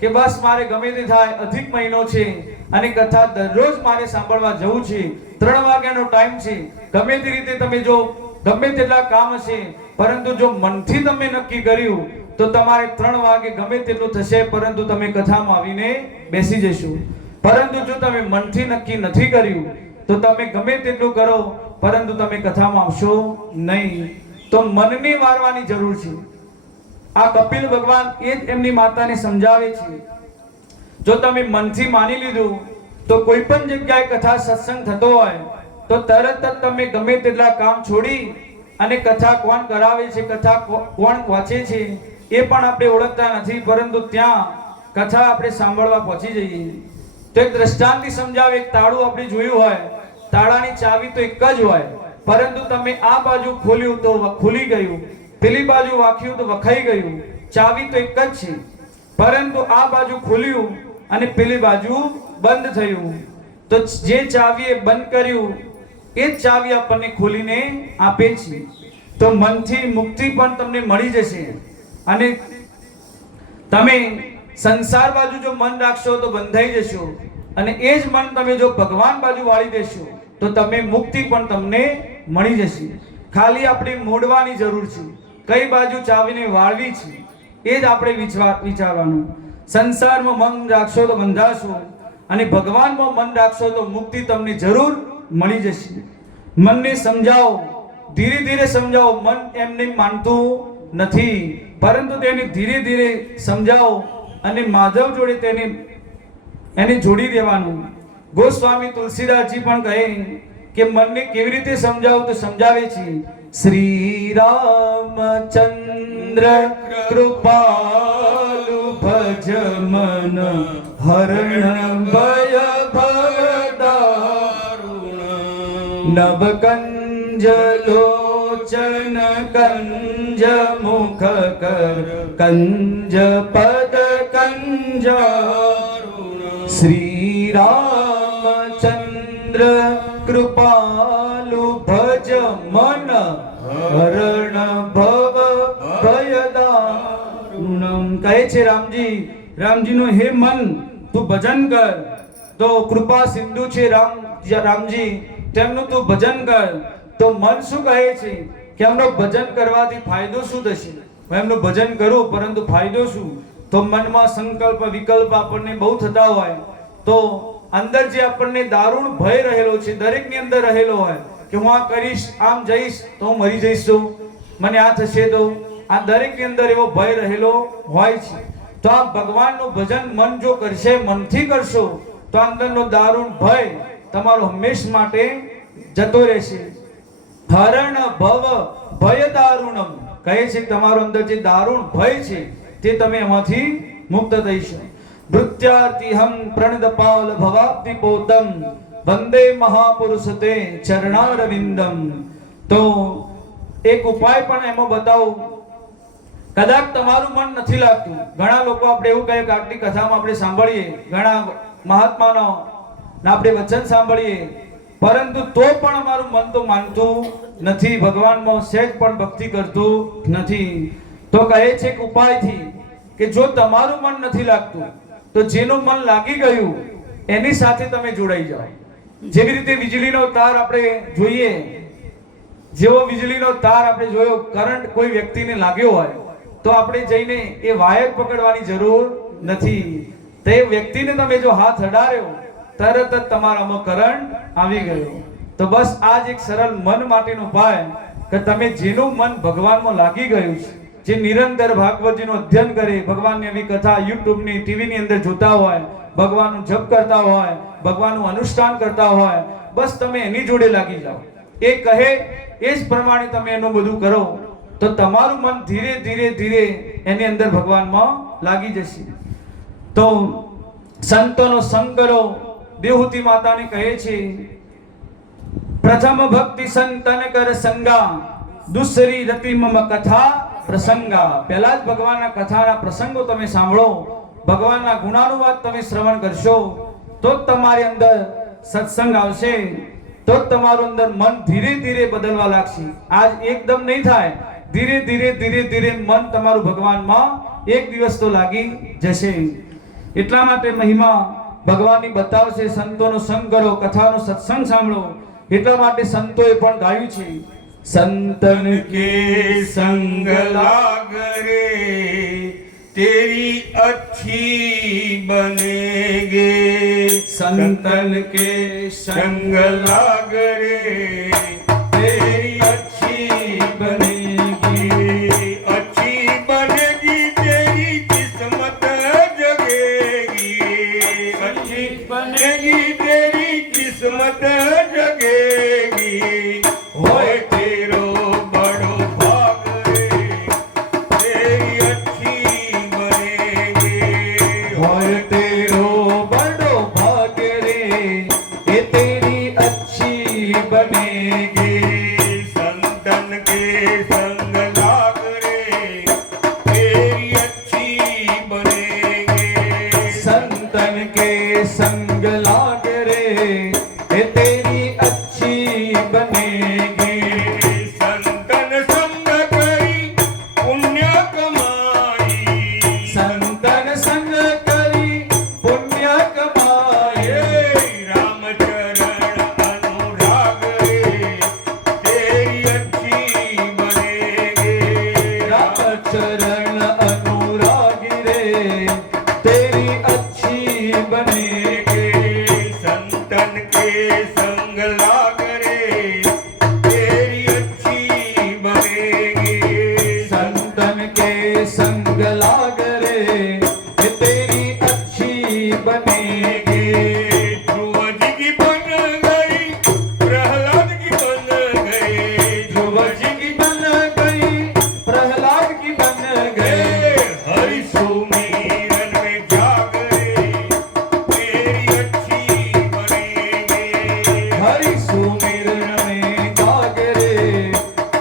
કે બસ મારે ગમે તે થાય, અધિક મહિનો છે અને કથા દરરોજ મારે સાંભળવા જવું છે, 3 વાગ્યાનો ટાઈમ છે. ગમે તે રીતે તમે જો ગમે તેટલા કામ હશે, પરંતુ જો મનથી તમે નક્કી કર્યું તો તમારે 3 વાગે ગમે તેટલું થશે, પરંતુ તમે કથામાં આવીને બેસી જશો. પરંતુ જો તમે મનથી નક્કી નથી કર્યું તો તમે ગમે તેટલું કરો, પરંતુ તમે કથામાં આવશો નહીં. તો મનને વારવાની જરૂર છે. આ કપિલ ભગવાન એ જ એમની માતાને સમજાવે છે. જો તમે મનથી માની લીધું તો કોઈ પણ જગ્યાએ કથા સત્સંગ થતો હોય તો તરત જ તમે ગમે તેટલા કામ છોડી અને કથા કોણ કરાવે છે, કથા કોણ વાંચે છે એ પણ આપણે ઓળખતા નથી, પરંતુ ત્યાં કથા આપણે સાંભળવા પહોંચી જઈએ. તો એક દ્રષ્ટાંતથી સમજાવે. એક તાળું આપણે જોયું હોય, તાળાની ચાવી તો એક જ હોય, પરંતુ તમે આ બાજુ ખોલ્યું તો ખુલી ગયું, પેલી બાજુ વાખ્યું તો વખાઈ ગયું. ચાવી તો એક જ છે, પરંતુ આ બાજુ ખોલ્યું અને પેલી બાજુ બંધ થયું. તો જે ચાવીએ બંધ કર્યું એ જ ચાવી આપણને ખોલીને આપે છે. તો મનથી મુક્તિ પણ તમને મળી જશે અને તમે સંસાર બાજુ જો મન રાખશો તો બંધાઈ જશો અને એ જ મન તમે જો ભગવાન બાજુ વાળી દેશો તો તમે મુક્તિ પણ તમને મળી જશે. ખાલી આપણે મોડવાની જરૂર છે, કઈ બાજુ ચાવીને વાળવી છે એ જ આપણે વિચારવાનું. સંસારમાં મન રાખશો તો બંધાશો અને ભગવાનમાં મન રાખશો તો મુક્તિ તમને જરૂર મળી જશે. મનને સમજાવો, ધીરે ધીરે સમજાવો. મન એમને માનતું નથી, પરંતુ તેને ધીરે ધીરે સમજાવો અને માધવ જોડે એને જોડી દેવાનું. ગોસ્વામી તુલસીદાસજી પણ કહે કે મનને કેવી રીતે સમજાવું તો સમજાવે છે. શ્રી રામચંદ્ર કૃપાલુ ભજ મન હરણ ભય ભવદારુણ નવ કંજ લોચન કંજ મુખ કર કંજ પદ કંજારુણ શ્રી રામચંદ્ર કૃપાલુ ભજ મન હરણ ભવ ભયદારુણમ. કહે છે રામજીનો હે મન તું ભજન કર. તો કૃપા સિંધુ છે રામજી, તેમનું તું ભજન કર. તો મન શું કહે છે કે એમનું ભજન કરવાથી ફાયદો શું થશે? હું એમનું ભજન કરું પરંતુ ફાયદો શું? તો મનમાં સંકલ્પ વિકલ્પ આપણને બહુ થતા હોય તો અંદર જે આપણને દારૂણ ભય રહેલો છે, દરેકની અંદર રહેલો હોય કે હું આ કરીશ, આમ જઈશ તો હું મરી જઈશ, તો મને આ થશે, તો આ દરેકની અંદર એવો ભય રહેલો હોય છે. તો આ ભગવાનનું ભજન મન જો કરશે, મનથી કરશો તો અંદરનો દારૂણ ભય તમારો હંમેશ માટે જતો રહેશે. હરણ ભવ ભય દારૂણમ કહે છે કે તમારો અંદર જે દારૂણ ભય છે તે તમે એમાંથી મુક્ત થઈશો. ભૃત્યાર્તિહમ પ્રણદપાલ ભવાબ્ધિ પોતમ વંદે મહાપુરુષ તે ચરણારવિંદમ. તો એક ઉપાય પણ એમાં બતાવું. કદાચ તમારું મન નથી લાગતું. ઘણા લોકો આપણે એવું કહે કે આટલી કથામાં આપણે સાંભળીએ, ઘણા મહાત્માનો આપણે વચન સાંભળીએ, પરંતુ તો પણ અમારું મન તો માનતું નથી, ભગવાનમાં સહેજ પણ ભક્તિ કરતું નથી. તો કહે છે કે ઉપાયથી કે જો તમારું મન નથી લાગતું તો જેનું મન લાગી ગયું એની સાથે તમે જોડાઈ જાઓ. જેવી રીતે વીજળીનો તાર આપણે જોઈએ, જેવો વીજળીનો તાર આપણે જોયો, કરંટ કોઈ વ્યક્તિને લાગ્યો હોય તો આપણે જઈને એ વાયર પકડવાની જરૂર નથી. તે વ્યક્તિને તમે જો હાથ અડાડ્યો તરત જ તમારામાં કરંટ આવી ગયો. તો બસ આ જ એક સરળ મન માટેનો ઉપાય કે તમે જેનું મન ભગવાનમાં લાગી ગયું છે, જે નિરંતર ભાગવતજીનું અધ્યયન કરે, ભગવાનની એવી કથા યુટ્યુબની ટીવીની અંદર જોતા હોય, ભગવાનનું જપ કરતા હોય, ભગવાનનું અનુષ્ઠાન કરતા હોય, બસ તમે એની જોડે લાગી જાઓ. એ કહે એ જ પ્રમાણે તમે એનું બધું કરો તો તમારું મન ધીરે ધીરે ધીરે એની અંદર ભગવાનમાં લાગી જશે. તો સંતોનો સંગ કરો. દેવહૂતિ માતાને કહે છે પ્રથમ ભક્તિ સંતન કર સંગા દુસરી રતિ મમ કથા પ્રસંગા. પહેલા જ ભગવાનના કથાના પ્રસંગો તમે સાંભળો, ભગવાનના ગુણાનુવાદ તમે શ્રવણ કરશો તો જ તમારી અંદર સત્સંગ આવશે, તો જ તમારું અંદર મન ધીરે ધીરે બદલવા લાગશે. આજ એકદમ નહીં થાય, ધીરે ધીરે ધીરે ધીરે મન તમારું ભગવાનમાં એક દિવસ તો લાગી જશે. એટલા માટે મહિમા ભગવાનની બતાવશે. સંતોનો સંગ કરો, કથાનો સત્સંગ સાંભળો. એટલા માટે સંતોએ પણ ગાયું છે સંતન के संग लाग रे तेरी अच्छी बनेगे. संतन के संग लाग रे तेरी अच्छी बनेगी. अच्छी बनेगी तेरी किस्मत जगेगी. अच्छी बनेगी तेरी किस्मत जगेगी. होए तेरो बड़ो भाग रे तेरी अच्छी बनेगी. होए तेरो बड़ो भाग रे ये तेरी अच्छी बनेगी. संतन के संग लाग रे तेरी अच्छी बनेगी. संतन के संग लाग रे ये तेरी अच्छी બનેગે. સંતન સંગ કરી પુણ્ય કમાઈ. સંતન સંગ કરી પુણ્ય કમાય. રામચરણ અનુરાગ રે તેરી અચ્છી બનેગે. રામચરણ અનુરાગ રે તેરી અચ્છી બનેગે. સંતન કે સંગ લાગ રે તેરી અચ્છી બનેગે. संतन के संग लाग रे तेरी अच्छी बनेगी. ध्रुव जी की बन गई प्रहलाद की बन गई. ध्रुव जी की बन गई प्रहलाद की बन गई. हरि सुमिरन में जाग रे तेरी अच्छी बनेगे. हरि सुमिरन में जाग रे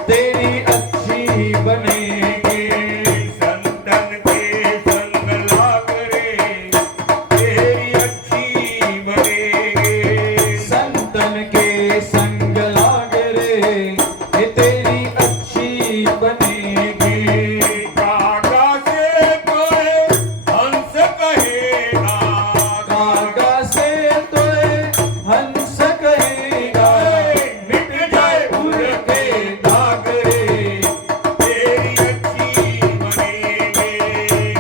तेरी अच्छी बनेगी. संतन के संग लाग रे तेरी अच्छी बनेगे. संतन के संग लाग रे तेरी अच्छी बनेगी. कागा से कोई हंस कहेगा. कागा से तो हंस कहेगा. मिट जाए उड़ के दाग रे तेरी अच्छी बनेगे.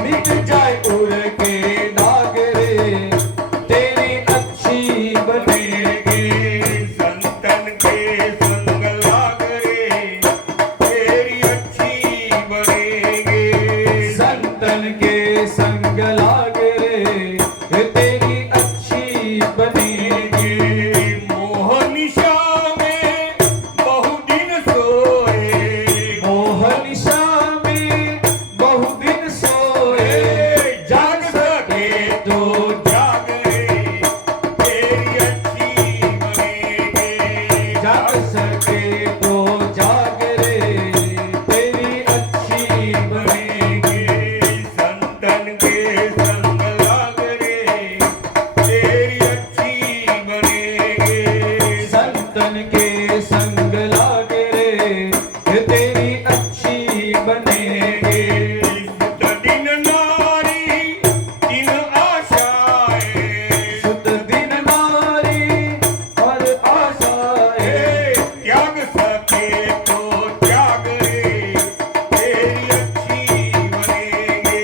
मिट जाए उड़ के दाग रे तेरी अच्छी बनेगी. संतन के संग लाग रे तेरी अच्छी बनेगे. संतन के संग लाग रे तेरी अच्छी बनेगी. मोह निशा में बहु दिन सोए. मोह निशा में बहु दिन सोए. जाग सके तो जाग रे तेरी अच्छी बनेगे. जाग सके तो जाग रे तेरी अच्छी बनेगी. संतन के संग लाग रे तेरी अच्छी बनेगे. संतन के संग लाग रे तेरी अच्छी बनेगी. दिन नारी दिन आशाएं. शुद्ध दिन नारी और आशाएं. त्याग सके तो त्याग रे तेरी अच्छी बनेगे.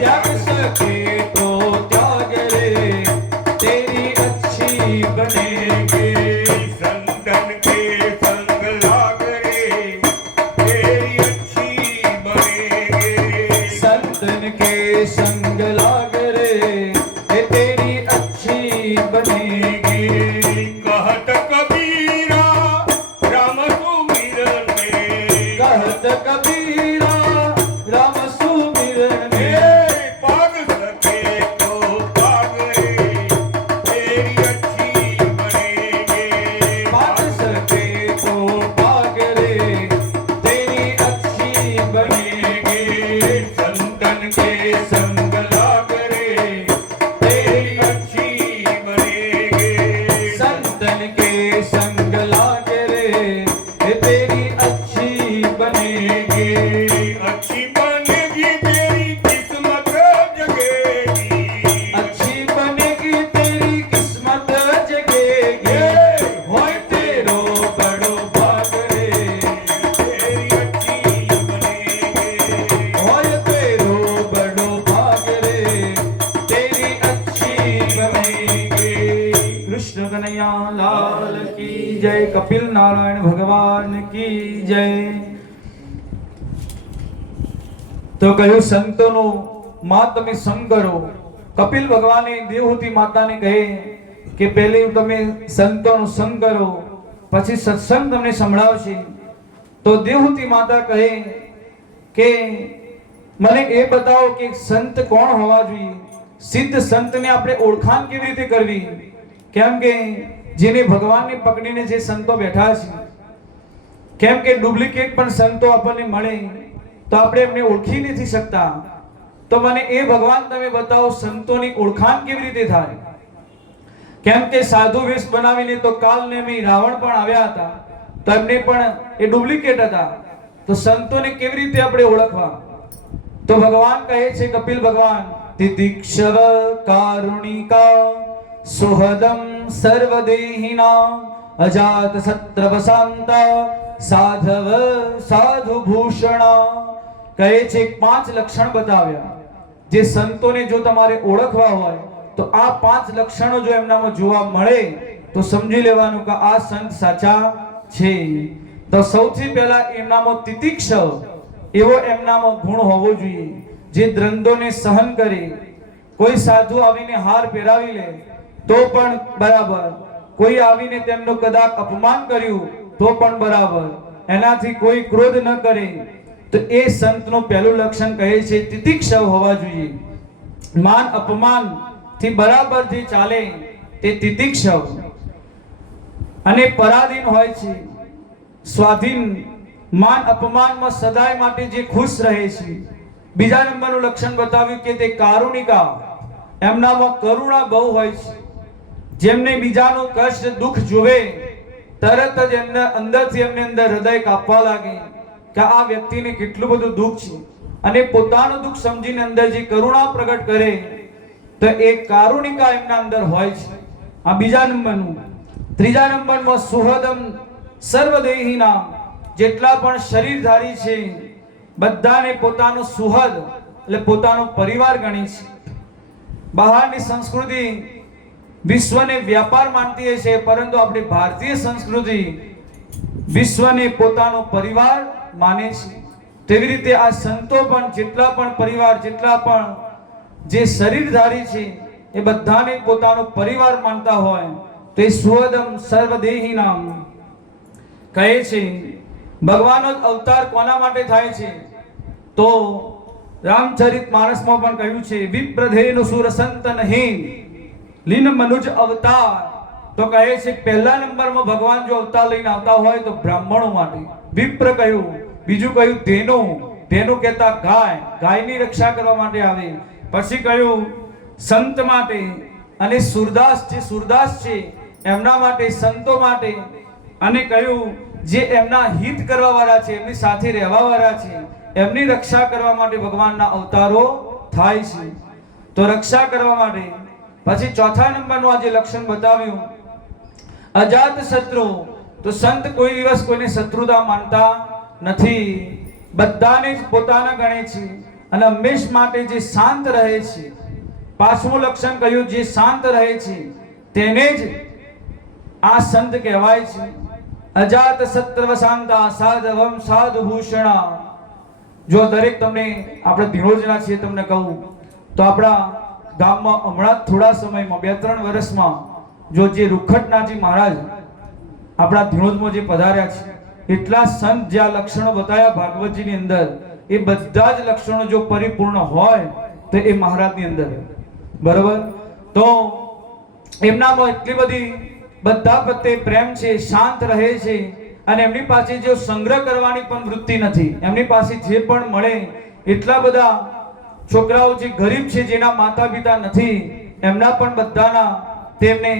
त्याग सके तो त्याग रे तेरी अच्छी बनेगी. संतन के संग लाग रे तेरी अच्छी बनेगे. संतन के संग लाग रे तेरी अच्छी बनेगी. कहत कबीरा राम सुमिरन में. कहत कबीरा राम सुमिरन में. पाग सके तो पाग रे तेरी अच्छी बनेगे. पाग सके तो पाग रे तेरी अच्छी बनेगी. संतन के संग लाग रे तेरी अच्छी बनेगे. संतन के संग लाग रे तेरी अच्छी बनेगी. अच्छी बनेगी तेरी किस्मत जगेगी. अच्छी बनेगी तेरी किस्मत जगेगी. होय तेरो बड़ो भाग रे तेरी अच्छी बनेगे. होय तेरो बड़ो भाग रे तेरी अच्छी बनेगी. कृष्ण कन्हैया लाल की जय. कपिल नारायण भगवान की जय. તો કહ્યું સંતોનો માં તમે સંગ કરો. કપિલ ભગવાને દેવહૂતિ માતાને કહે કે પહેલે તમે સંતોનો સંગ કરો પછી સત્સંગ તમને સંભળાવશે. તો દેવહૂતિ માતા કહે કે મને એ બતાવો કે સંત કોણ હોવા જોઈએ. સિદ્ધ સંતને આપણે ઓળખાણ કેવી રીતે કરવી. કેમ કે જેને ભગવાનને પકડીને જે સંતો બેઠા છે, કેમ કે ડુપ્લિકેટ પણ સંતો આપણને મળે તો આપણે એમને ઓળખી નથી શકતા. તો મને એ ભગવાન તમે બતાવો સંતોની ઓળખાણ કેવી રીતે થાય. કેમ કે સાધુ વેશ બનાવીને તો કાલ ને રાવણ પણ આવ્યા હતા. તો એમને પણ એ ડુપ્લિકેટ હતા. તો સંતોને કેવી રીતે આપણે ઓળખવા? તો ભગવાન કહે છે, કપિલ ભગવાન, તિતિક્ષવ કારુણિકા સુહદમ સર્વદેહિના અજાત સત્ર વસંતા સાધવ સાધુ ભૂષણા. કહે છે 5 લક્ષણ બતાવ્યા. જે સંતોને જો તમારે ઓળખવા હોય તો આ 5 લક્ષણો જો એમનામાં જોવા મળે તો સમજી લેવાનું કે આ સંત સાચા છે. તો સૌથી પહેલા એમનામાં તિતિક્ષવ એવો એમનામાં ગુણ હોવો જોઈએ, જે દ્વંદ્વોને સહન કરે. કોઈ સાધુ આવીને હાર પહેરાવી લે તો પણ બરાબર, કોઈ આવીને તેમનું કદાચ અપમાન કર્યું તો પણ બરાબર, એનાથી કોઈ ક્રોધ ન કરે. તો એ સંતનું પહેલું લક્ષણ કહે છે તિતિક્ષવ હોવા જોઈએ. માન અપમાન થી બરાબર જે ચાલે તે તિતિક્ષવ. અને પરાધીન હોય છે, સ્વાધીન, માન અપમાનમાં સદાય માટે જે ખુશ રહે છે. બીજા નંબરનું લક્ષણ બતાવ્યું કે તે કારુણિકા, એમનામાં કરુણા બહુ હોય છે. જેમને બીજાનું કષ્ટ દુઃખ જોવે તરત જ એમના અંદરથી એમને અંદર હૃદય કાપવા લાગે કે આ વ્યક્તિને કેટલું બધું દુઃખ છે, અને પોતાનું દુઃખ સમજીને અંદર જે કરુણા પ્રગટ કરે તો એ કારુણિકા એમના અંદર હોય છે. આ બીજા નંબરનું. ત્રીજા નંબરમાં સુહદમ સર્વદેહિના, જેટલા પણ શરીરધારી છે બધાને પોતાનું સુહદ એટલે પોતાનો પરિવાર ગણી છે. બહારની સંસ્કૃતિ વિશ્વને વ્યાપાર માનતી છે, પરંતુ આપણી ભારતીય સંસ્કૃતિ વિશ્વને પોતાનો પરિવાર માને છે. તેવી રીતે આ સંતો પણ જેટલા પણ પરિવાર, જેટલા પણ જે શરીરધારી છે એ બધાને પોતાનો પરિવાર માનતા હોય તો એ સુહદમ સર્વદેહિનામ કહે છે. ભગવાનનો અવતાર કોના માટે થાય છે? તો રામચરિત માનસમાં પણ કહ્યું છે, વિપ્રધેનુ સુર સંતનહીન લીન મનુજ અવતાર. તો કહે છે પહેલા નંબરમાં ભગવાન જો અવતાર લઈને આવતા હોય તો બ્રાહ્મણો માટે. વિપ્ર કહ્યું, બીજું કહ્યું ધેનુ, ધેનુ કહેતા ગાય, ગાયની રક્ષા કરવા માટે આવે. પછી કહ્યું સંત માટે, અને સુરદાસ, જે સુરદાસ છે એમના માટે, સંતો માટે. અને કહ્યું જે એમના હિત કરવા વાળા છે, એમની સાથે રહેવા વાળા છે, એમની રક્ષા કરવા માટે ભગવાનના અવતારો થાય છે. તો રક્ષા કરવા માટે. પછી ચોથા નંબરનું આજે લક્ષણ બતાવ્યું અજાત શત્રુ. તો સંત કોઈ દિવસ કોઈને શત્રુતા માનતા નથી, બધાને જ પોતાના ગણે છે, અને હંમેશ માટે જે શાંત રહે છે. પાંચમું લક્ષણ કહ્યું જે શાંત રહે છે તેને જ આ સંત કહેવાય છે. અજાત શત્રવ શાંતા સાધવમ સાધુ ભૂષણા. જો દરેક તમને આપણે ધીણોજના છીએ તમને કહું તો આપણા ગામમાં હમણાં થોડા સમયમાં 2-3 વર્ષમાં જો જે રૂખટનાથજી મહારાજ આપણા ધીણોજમાં જે પધાર્યા છે, એટલા સંત જે આ લક્ષણો બતાવ્યા ભાગવતજીની અંદર, એ બધા જ લક્ષણો જો પરિપૂર્ણ હોય તો એ મહારાજની અંદર. બરોબર? તો એમનામાં એટલી બધી બધા પ્રત્યે પ્રેમ છે, શાંત રહે છે, અને એમની પાસે જો સંગ્રહ કરવાની પણ વૃત્તિ નથી. એમની પાસે જે પણ મળે એટલા બધા છોકરાઓ જે ગરીબ છે, જેના માતા પિતા નથી, એમના પણ બધાના તેમને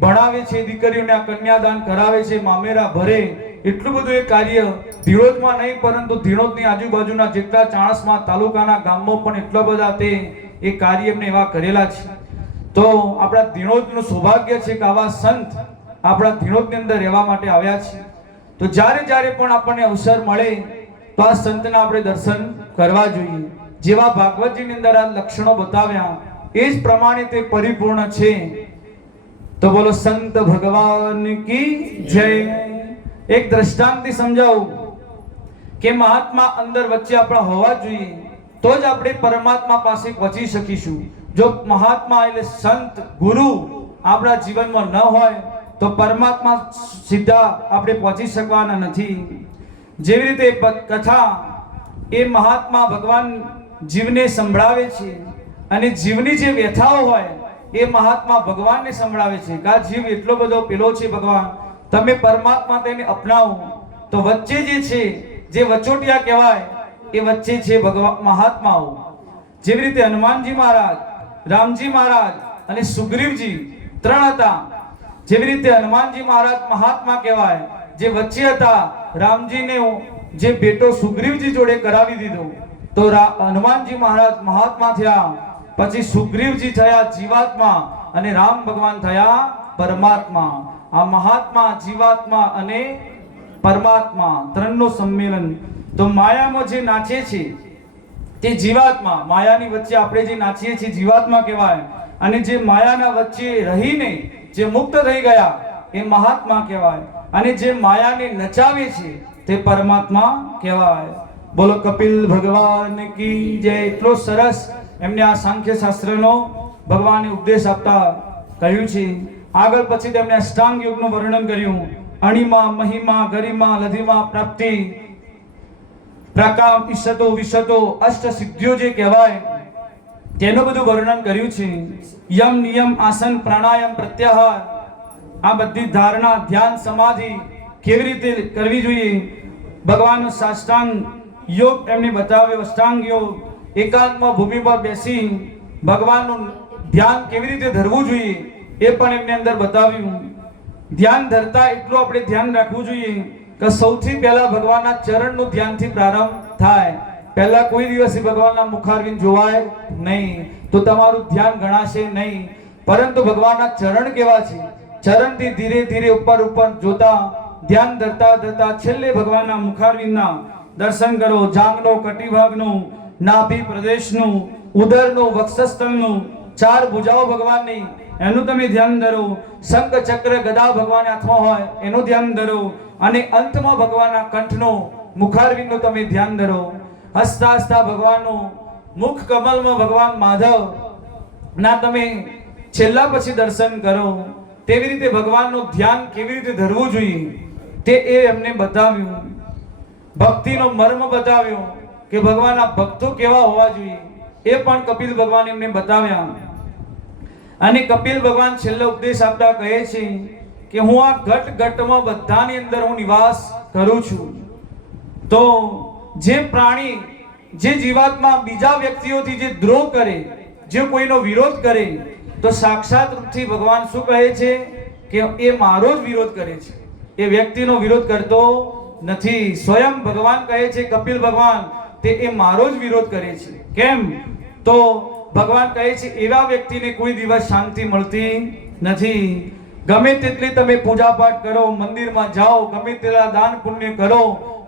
ભણાવે છે, દીકરીઓને કન્યાદાન કરાવે છે, મામેરા ભરે. એટલું બધું એ કાર્ય ધીણોજમાં નહીં પરંતુ ધીણોજની આજુબાજુના જેટલા ચાણસ્મા તાલુકાના ગામમાં પણ એટલા બધા તે એ કાર્ય એમને એવા કરેલા છે. તો આપણા ધીણોજનું સૌભાગ્ય છે કે આવા સંત આપણા ધીણોજની અંદર રહેવા માટે આવ્યા છે. તો જ્યારે જ્યારે પણ આપણને અવસર મળે તો આ સંતના આપણે દર્શન કરવા જોઈએ. જેવા ભાગવતજીની અંદર આ લક્ષણો બતાવ્યા એ જ પ્રમાણે તે પરિપૂર્ણ છે. તો બોલો સંત ભગવાન કી જય. એક દ્રષ્ટાંતથી સમજાવું કે મહાત્મા અંદર વચ્ચે આપણા હોવા જોઈએ તો જ આપણે પરમાત્મા પાસે પહોંચી શકીશું. જો મહાત્મા એટલે સંત ગુરુ આપણા જીવનમાં ન હોય તો પરમાત્મા સીધા આપણે પહોંચી શકવાના નથી. જેવી રીતે કથા એ મહાત્મા ભગવાન જીવને સંભળાવે છે, અને જીવની જે વ્યથાઓ હોય એ મહાત્મા ભગવાનને સંભળાવે છે કે આ જીવ એટલો બધો પેલો છે, ભગવાન તમે પરમાત્મા તેને અપનાવો. તો વચ્ચે જે છે, જે વચોટિયા કહેવાય, એ વચ્ચે છે ભગવાન મહાત્માઓ. જેવી રીતે હનુમાનજી મહારાજ, રામજી મહારાજ અને સુગ્રીવજી 3 હતા. જેવી રીતે હનુમાનજી મહારાજ મહાત્મા કહેવાય જે વચ્ચે હતા રામજીને જે બેટો સુગ્રીવજી જોડે કરાવી દીધો, તો હનુમાનજી મહારાજ મહાત્મા થયા, પછી સુગ્રીવજી થયા જીવાત્મા અને રામ ભગવાન થયા પરમાત્મા. આ મહાત્મા, જીવાત્મા અને પરમાત્મા ત્રણનું સંમેલન. તો માયામાં જે નાચે છે તે જીવાત્મા, માયાની વચ્ચે આપણે જે નાચીએ છીએ જીવાત્મા કહેવાય, અને જે માયાના વચ્ચે રહીને જે મુક્ત થઈ ગયા એ મહાત્મા કહેવાય, અને જે માયાને નચાવે છે તે પરમાત્મા કહેવાય. બોલો કપિલ ભગવાન કી જય. એટલો સરસ એમને આ સાંખ્ય શાસ્ત્રનો ભગવાને ઉપદેશ આપતા કહ્યું છે. આગળ પછી તેમણે અષ્ટાંગ યોગનું વર્ણન કર્યું. અણિમા, મહિમા, ગરિમા, લધિમા, પ્રાપ્તિ, પ્રકામ, ઈશતો, વિશતો, અષ્ટ સિદ્ધિઓ જે કહેવાય તેનું બધું વર્ણન કર્યું છે. યમ, નિયમ, આસન, પ્રાણાયામ, પ્રત્યાહાર, આ બધી ધારણા, ધ્યાન, સમાધિ કેવી રીતે કરવી જોઈએ, ભગવાનનો સાષ્ટાંગ યોગ એમને બતાવ્યો. અષ્ટાંગ યોગ, એકાંતમાં ભૂમિ પર બેસી ભગવાનનું ધ્યાન કેવી રીતે ધરવું જોઈએ એ પણ એમને અંદર બતાવ્યું. ધ્યાન ધરતા એટલું આપણે ધ્યાન રાખવું જોઈએ કે સૌથી પહેલા ભગવાનના ચરણનું ધ્યાનથી પ્રારંભ થાય. પહેલા કોઈ દિવસ ભગવાનના મુખારવિંદ જોવાય નહીં, તો તમારું ધ્યાન ગણાશે નહીં. પરંતુ ભગવાનના ચરણ કેવા છે, ચરણથી ધીરે ધીરે ઉપર ઉપર જોતા ધ્યાન ધરતા ધરતા છેલ્લે ભગવાનના મુખારવિંદના દર્શન કરો. જાંગનો, કટિભાગનું, નાભી પ્રદેશનું, ઉદરનું, વક્ષસ્થળનું, ચાર ભુજાઓ ભગવાનની એનું તમે ધ્યાન ધરો. શંખ, ચક્ર, ગદા ભગવાન હાથમાં હોય એનું ધ્યાન ધરો, અને અંતમાં ભગવાનના કંઠનું, મુખારવિંદનું તમે ધ્યાન ધરો. હસતા હસતા ભગવાનનું મુખ કમલમાં ભગવાન માધવ ના તમે છેલ્લા પછી દર્શન કરો. તેવી રીતે ભગવાનનું ધ્યાન કેવી રીતે ધરવું જોઈએ તે એ એમને બતાવ્યું. ભક્તિનો મર્મ બતાવ્યો કે ભગવાનના ભક્તો કેવા હોવા જોઈએ એ પણ કપિલ ભગવાન એમને બતાવ્યા. અને કપિલ ભગવાન છેલ્લો ઉપદેશ આપતા કહે છે કે હું આ ઘટ ઘટમાં બધાની અંદર હું નિવાસ કરું છું. તો જે પ્રાણી, જે જીવાત્મા બીજા વ્યક્તિઓથી જે દ્રોહ કરે, જે કોઈનો વિરોધ કરે, તો સાક્ષાત રૂપથી ભગવાન શું કહે છે કે એ મારો જ વિરોધ કરે છે, એ વ્યક્તિનો વિરોધ કરતો નથી. સ્વયં ભગવાન કહે છે, કપિલ ભગવાન, તે એ મારો જ વિરોધ કરે છે. કેમ? તો ભગવાન કહે છે એવા વ્યક્તિને કોઈ દિવસ શાંતિ મળતી નથી. ગમે તેટલી તમે પૂજા પાઠ કરો, મંદિરમાં જાઓ, ગમે તેટલા દાન પુણ્ય કરો,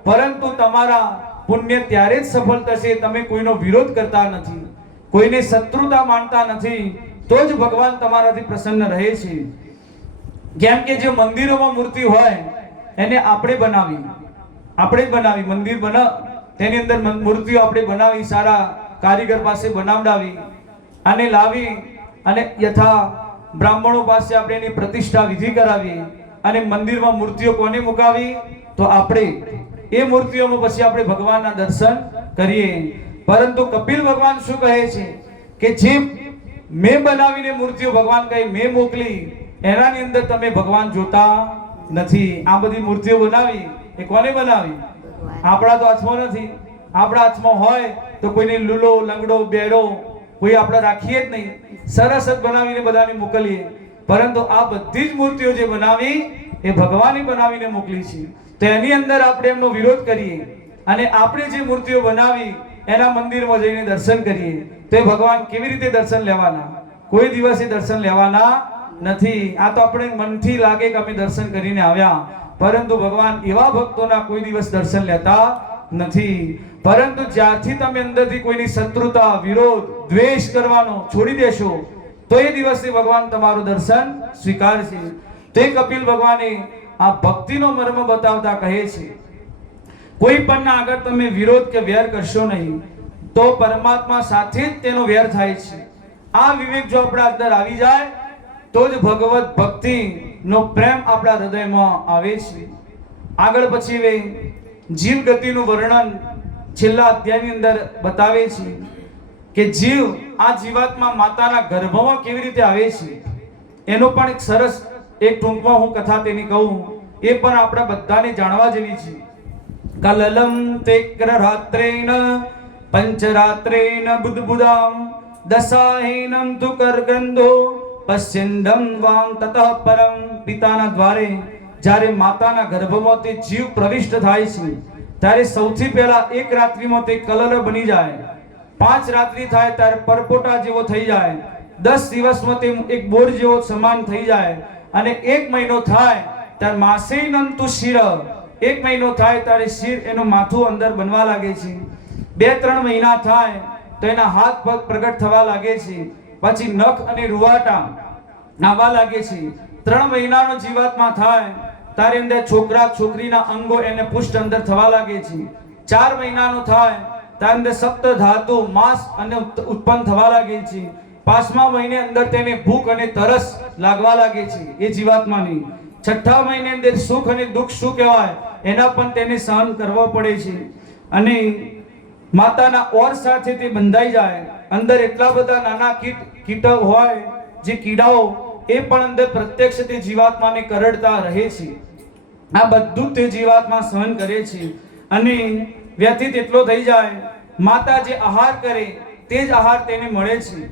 પરંતુ તમારા પુણ્ય ત્યારે જ સફળ થશે તમે કોઈનો વિરોધ કરતા નથી, કોઈને શત્રુતા માનતા નથી, તો જ ભગવાન તમારાથી પ્રસન્ન રહે છે. કેમ કે જે મંદિરોમાં મૂર્તિ હોય એને આપણે બનાવી મંદિર તેની અંદર મૂર્તિઓ આપણે બનાવી, સારા કારીગર પાસે બનાવડાવી અને લાવી અને યથા બ્રાહ્મણો પાસે આપણે એની પ્રતિષ્ઠા વિધિ કરાવી અને મંદિરમાં મૂર્તિઓ કોને મુકાવી? તો આપણે એ મૂર્તિઓમાં પછી આપણે ભગવાનના દર્શન કરીએ. પરંતુ કપિલ ભગવાન શું કહે છે કે જે મેં બનાવીને મૂર્તિઓ ભગવાન કહે મેં મોકલી, એનાની અંદર તમે ભગવાન જોતા નથી. આ બધી મૂર્તિઓ બનાવી એ કોને બનાવી? આપણા તો હાથમાં નથી. આપણા હાથમાં હોય તો કોઈને લૂલો, લંગડો, બેડો કોઈ આપણે રાખીએ જ નહીં, સરસ જ બનાવીને બધાને મોકલીએ. પરંતુ આ બધી જ મૂર્તિઓ જે બનાવી એ ભગવાને બનાવીને મોકલી છે. તો એની અંદર આપણે એમનો વિરોધ કરીએ અને આપણે જે મૂર્તિઓ બનાવી એના મંદિરમાં જઈને દર્શન કરીએ, તો એ ભગવાન કેવી રીતે દર્શન લેવાના? કોઈ દિવસે દર્શન લેવાના નથી. આ તો આપણે મનથી લાગે કે અમે દર્શન કરીને આવ્યા, પરંતુ ભગવાન એવા ભક્તોના કોઈ દિવસ દર્શન લેતા નથી. પરંતુ જ્યારથી તમે અંદરથી કોઈની શત્રુતા, વિરોધ, દ્વેષ કરવાનો છોડી દેશો, તો એ દિવસે ભગવાન તમારું દર્શન સ્વીકારશે. તે કપિલ ભગવાને આ ભક્તિનો મર્મ બતાવતા કહે છે કોઈ પણ આગળ તમે વિરોધ કે વેર કરશો નહીં તો પરમાત્મા સાથે જ તેનો વેર થાય છે. આ વિવેક જો આપણા અંદર આવી જાય તો જ ભગવત ભક્તિ નો પ્રેમ આપણા હૃદયમાં આવે છે. આગળ પછી જીવ ગતિનું વર્ણન છેલ્લા અધ્યાયની અંદર બતાવે છે કે જીવ આ જીવાત્મા માતાના ગર્ભમાં કેવી રીતે આવે છે એનો પણ એક સરસ એક ટૂંકમાં હું કથા તેની કહું, એ પણ આપણા બધાને જાણવા જેવી છે. કલલમ તેક્ર રાત્રેન પંચરાત્રેન બુદ્બુદામ દશાહીનમ તુ કરગંધો પશ્ચિંદમ વામ તતઃ પરમ. પિતાના દ્વારે જ્યારે માતાના ગર્ભમાં તે જીવ પ્રવિષ્ટ થાય છે ત્યારે સૌથી પહેલા એક રાત્રિમાં તે કલર બની જાય, 5 રાત્રિ થાય ત્યારે પરપોટા જેવો થઈ જાય, 10 દિવસમાં તે એક બોર જેવો સમાન થઈ જાય, અને 1 મહિનો થાય ત્યારે માસેનંતુ શિર, 1 મહિનો થાય ત્યારે શિર એનું માથું અંદર બનવા લાગે છે. 2-3 મહિના થાય તો એના હાથ પગ પ્રગટ થવા લાગે છે, પછી નખ અને રૂવાટા આવવા લાગે છે. 3 મહિનાનો જીવાત્મા થાય ત્યારે અંદર છોકરા છોકરીના અંગો એને પુષ્ટ અંદર થવા લાગે છે. 4 મહિનાનો થાય ત્યારે અંદર સપ્ત ધાતુ માંસ અને ઉત્પન્ન થવા લાગે છે. 5મા મહિને અંદર તેને ભૂખ અને તરસ લાગવા લાગે છે એ જીવાત્માની. 6થા મહિને અંદર સુખ અને દુઃખ શું કહેવાય એના પણ તેને સહન કરવો પડે છે. અને માતાના ઓર સાથે તે બંધાઈ જાય. અંદર એટલા બધા નાના કીટ હોય જે કીડાઓ એ પણ અંદર પ્રત્યક્ષ તે જીવાત્માને કરડતા રહે છે. આ બધું તે જીવાત્મા સહન કરે છે. અને વ્યથિત એટલો થઈ જાય, માતા જે આહાર કરે તે જ આહાર તેને મળે છે.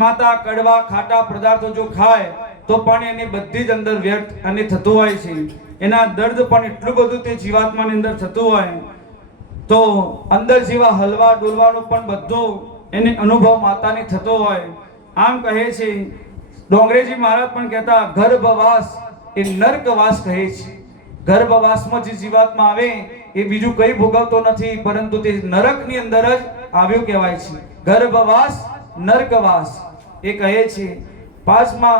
માતા કડવા ખાટા પદાર્થો જો ખાય તો પણ એને બધી જ અંદર વ્યર્થ અને થતું હોય છે. એના દર્દ પણ એટલું બધું તે જીવાત્માની અંદર થતું હોય તો અંદર જેવા હલવા ડોલવાનો પણ બધો એને અનુભવ માતાને થતો હોય. આમ કહે છે ડોંગરેજી મહારાજ પણ કહેતા, ગર્ભવાસ એ નર્કવાસ કહે છે. ગર્ભવાસમાં જે જીવાત્મા આવે એ બીજું કંઈ ભોગવતો નથી, પરંતુ તે નરકની અંદર જ આવ્યો કહેવાય છે. ગર્ભવાસ નર્કવાસ એ કહે છે. 5મા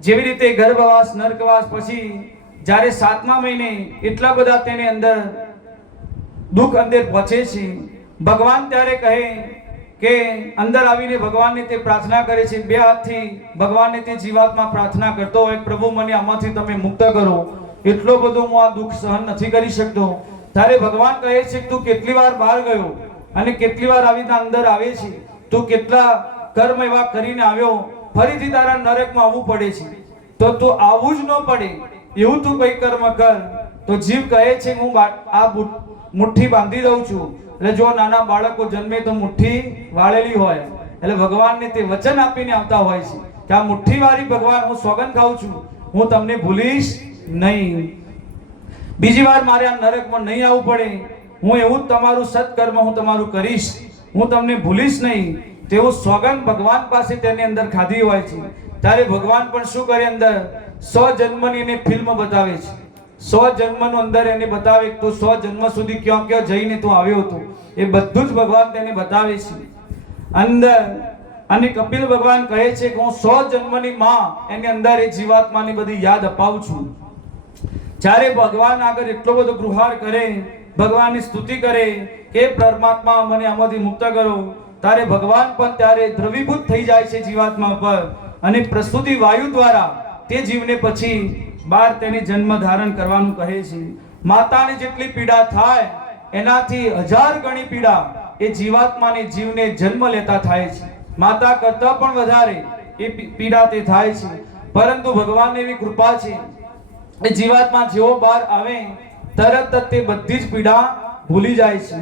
જેવી રીતે ગર્ભવાસ નર્કવાસ, પછી જ્યારે 7મા મહિને એટલા બધા તેને અંદર દુઃખ અંદર પહોંચે છે. ભગવાન ત્યારે કહે કે અંદર આવીને ભગવાનને તે પ્રાર્થના કરે છે. 2 હાથથી ભગવાનને તે જીવાત્મા પ્રાર્થના કરતો હોય, પ્રભુ મને આમાંથી તમે મુક્ત કરો, એટલો બધો હું આ દુઃખ સહન નથી કરી શકતો. ત્યારે ભગવાન કહે છે કે તું કેટલી વાર બહાર ગયો અને કેટલી વાર આવીને અંદર આવે છે, તું કેટલા કર્મ એવા કરીને આવ્યો, ફરીથી તારા નરકમાં આવવું પડે છે, તો તું આવવું જ ન પડે એવું તું કઈ કર્મ કર. તો જીવ કહે છે હું આ મુઠ્ઠી બાંધી દઉં છું. એટલે જો નાના બાળકો જન્મે તો મુઠ્ઠી વાળેલી હોય, એટલે ભગવાનને તે વચન આપીને આવતા હોય છે કે આ મુઠ્ઠી વાળી ભગવાન હું સોગંદ ખાઉં છું, હું તમને ભૂલીશ નહીં, બીજી વાર મારે આ નરકમાં નહીં આવવું પડે, હું એવું તમારું સત્કર્મ હું તમારું કરીશ, હું તમને ભૂલીશ નહીં, તેવું સોગંદ ભગવાન પાસે તેની અંદર ખાધી હોય છે. ત્યારે ભગવાન પણ શું કરે, અંદર 100 જન્મની એને ફિલ્મ બતાવે છે. 100 જન્મનું અંદર એને બતાવે તો 100 જન્મ સુધી ક્યાં ક્યાં જઈને તું આવ્યો હતો એ બધું જ ભગવાન તેને બતાવે છે અંદર. અને કપિલ ભગવાન કહે છે કે હું 100 જન્મની માં એની અંદર એ જીવાત્માની બધી યાદ અપાવું છું. જ્યારે ભગવાન આગળ એટલો બધો ગૃહાર કરે, ભગવાનની સ્તુતિ કરે કે પરમાત્મા મને આમાંથી મુક્ત કરો, ત્યારે ભગવાન પણ ત્યારે દ્રવીભૂત થઈ જાય છે જીવાત્મા પર, અને પ્રસૂતિ વાયુ દ્વારા તે જીવને પછી બાર તેને જન્મ ધારણ કરવાનું કહે છે. માતાને જેટલી પીડા થાય એનાથી 1000 ગણી પીડા એ જીવાત્માને જીવને જન્મ લેતા થાય છે. માતા કરતા પણ વધારે એ પીડા તે થાય છે. પરંતુ ભગવાનની એવી કૃપા છે એ જીવાત્મા જેવો બહાર આવે તરત જ તે બધી જ પીડા ભૂલી જાય છે,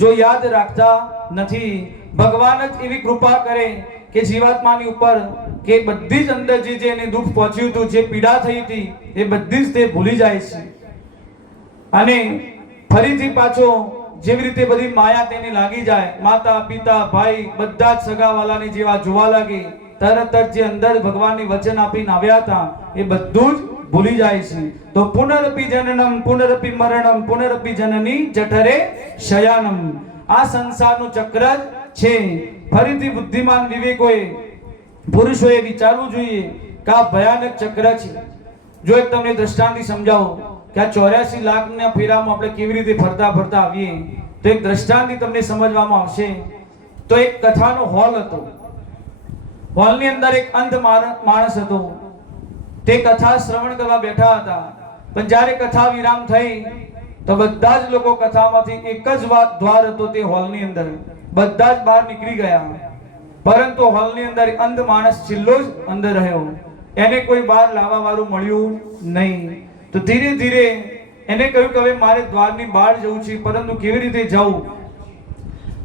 જો યાદ રાખતા નથી. ભગવાન જ એવી કૃપા કરે કે જીવાત્માની ઉપર કે બધી જ અંદર જે એને દુઃખ પહોંચ્યું હતું, જે પીડા થઈ હતી એ બધી જ તે ભૂલી જાય છે. અને ફરીથી પાછો જેવી રીતે બધી માયા તેને લાગી જાય, માતા પિતા ભાઈ બધા જ સગાવાલાની જેવા જોવા લાગે, તરત જ જે અંદર ભગવાનની વચન આપીને આવ્યા હતા એ બધું જ ભૂલી જાય છે. તો પુનરપી જનનમ પુનરપી મરણમ પુનરપી જનની જઠરે શયાનમ, આ સંસારનું ચક્ર છે. ફરીથી બુદ્ધિમાન વિવેકોએ પુરુષોએ વિચારવું જોઈએ કે આ ભયાનક ચક્ર છે. જો એક તમને દ્રષ્ટાંતથી સમજાવો કે આ 84 લાખના ફેરામાં આપણે કેવી રીતે ફરતા ફરતા આવીએ, તો એક દ્રષ્ટાંતથી તમને સમજવામાં આવશે. તો એક કથાનો હોલ હતો. હોલની અંદર એક અંધ માણસ હતો. તે કથા શ્રવણ કરવા બેઠા હતા, પણ જ્યારે કથા વિરામ થઈ તો બધા જ લોકો કથામાંથી એક જ દ્વાર હતો તે હોલની અંદર, બધા જ બહાર નીકળી ગયા, પરંતુ હોલની અંદર અંધ માણસ છેલ્લો જ અંદર રહ્યો. એને કોઈ બહાર લાવવા વાળું મળ્યું નહીં. તો ધીરે ધીરે એને કહ્યું કે હવે મારે દ્વારની બહાર જવું છે, પરંતુ કેવી રીતે જવું?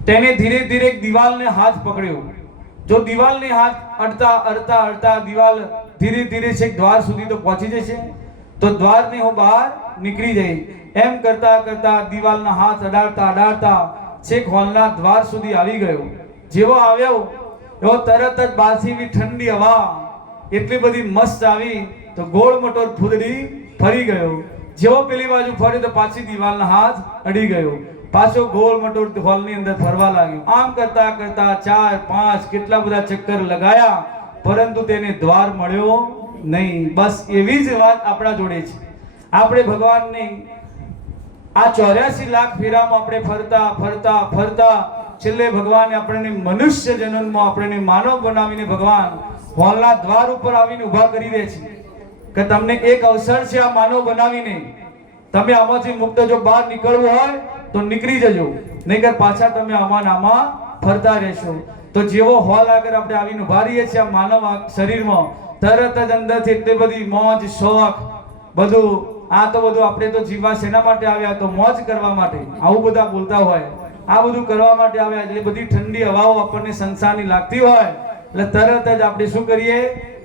તેને ધીરે ધીરે એક દિવાલને હાથ પકડ્યો. જો દિવાલને હાથ અડતા અડતા અડતા દિવાલ ધીરે ધીરે છેક દ્વાર સુધી તો પહોંચી જશે, તો દ્વારની હું બહાર નીકળી જઈશ. એમ કરતા કરતા દિવાલના હાથ અડાડતા અડાડતા છેક હોલના દ્વાર સુધી આવી ગયો. જેવો આવ્યો એવો તરત જ બહારથી એવી ઠંડી હવા એટલી બધી મસ્ત આવી તો ગોળ મટોર ફૂદડી ફરી ગયો. જેવો પેલી બાજુ ફર્યો તો પાછી દિવાલના હાથ અડી ગયો. પાછો ગોળ મટોર હોલની અંદર ફરવા લાગ્યો. આમ કરતા કરતા 4 5 કેટલા બધા ચક્કર લગાયા, પરંતુ તેને દ્વાર મળ્યો નહીં. બસ એવી જ વાત આપણા જોડે છે. આપણે ભગવાનની આ 84 લાખ ફેરામાં આપણે ફરતા ફરતા ફરતા છેલ્લે ભગવાને આપણને મનુષ્ય જન્મમાં આપણને માનવ બનાવીને ભગવાન હોલના દ્વાર ઉપર આવીને ઊભા કરી દે છે કે તમને એક અવસર છે આ માનવ બનાવીને, તમે આમાંથી મુક્ત જો બહાર નીકળવું હોય તો નીકળી જજો, નહીંતર પાછા તમે આમાં ફરતા રહેશો. તો જેવો હોલ આગળ આપણે આવીને ઊભા રહીએ છીએ આ માનવ શરીરમાં, તરત જ અંદરથી એટલી બધી મોજ શોખ બધું, આ તો બધું આપણે તો જીવવા શેના માટે આવ્યા, તો મોજ કરવા માટે. આવું બધા બોલતા હોય, આ બધું કરવા માટે આવ્યા. એટલે બધી ઠંડી હવાઓ આપણને સંસારની લાગતી હોય એટલે તરત જ આપણે શું કરીએ,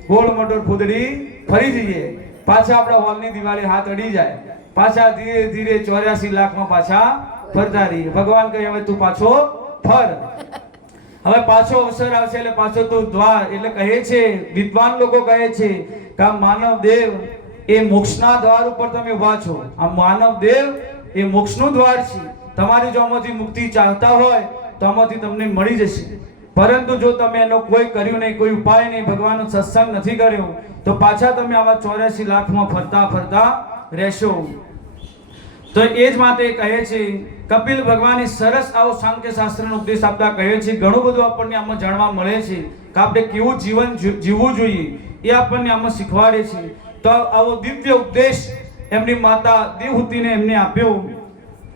ગોળ મટોર ફૂદડી ફરી જઈએ. પાછા આપણા હોલની દિવાલે હાથ અડી જાય, પાછા ધીરે ધીરે 84 લાખમાં પાછા ફરતા રહીએ. ભગવાન કહે હવે તું પાછો ફર, હવે પાછો અવસર આવશે એટલે પાછો તું દ્વાર. એટલે કહે છે, વિદ્વાન લોકો કહે છે કે આ માનવ દેવ એ મોક્ષના દ્વાર ઉપર તમે ઉભા છો. આ માનવ દેવ એ મોક્ષનું દ્વાર છે. તમારી જો આમાંથી મુક્તિ ચાહતા હોય તો આમાંથી તમને મળી જશે. પરંતુ જો તમે એનો કોઈ કર્યું નહીં, કોઈ ઉપાય નહીં, ભગવાનનો સત્સંગ નથી કર્યો, તો પાછા તમે આવા 84 લાખમાં ફરતા ફરતા રહેશો. તો એ જ માટે કહે છે કપિલ ભગવાને સરસ આવો સાંખ્ય શાસ્ત્રનો ઉપદેશ આપતા કહે છે. ઘણું બધું આપણને આમાં જાણવા મળે છે કે આપણે કેવું જીવન જીવવું જોઈએ, એ આપણને આમાં શીખવાડે છે. તો આવો દિવ્ય ઉપદેશ એમની માતા દેવહૂતિને એમને આપ્યો.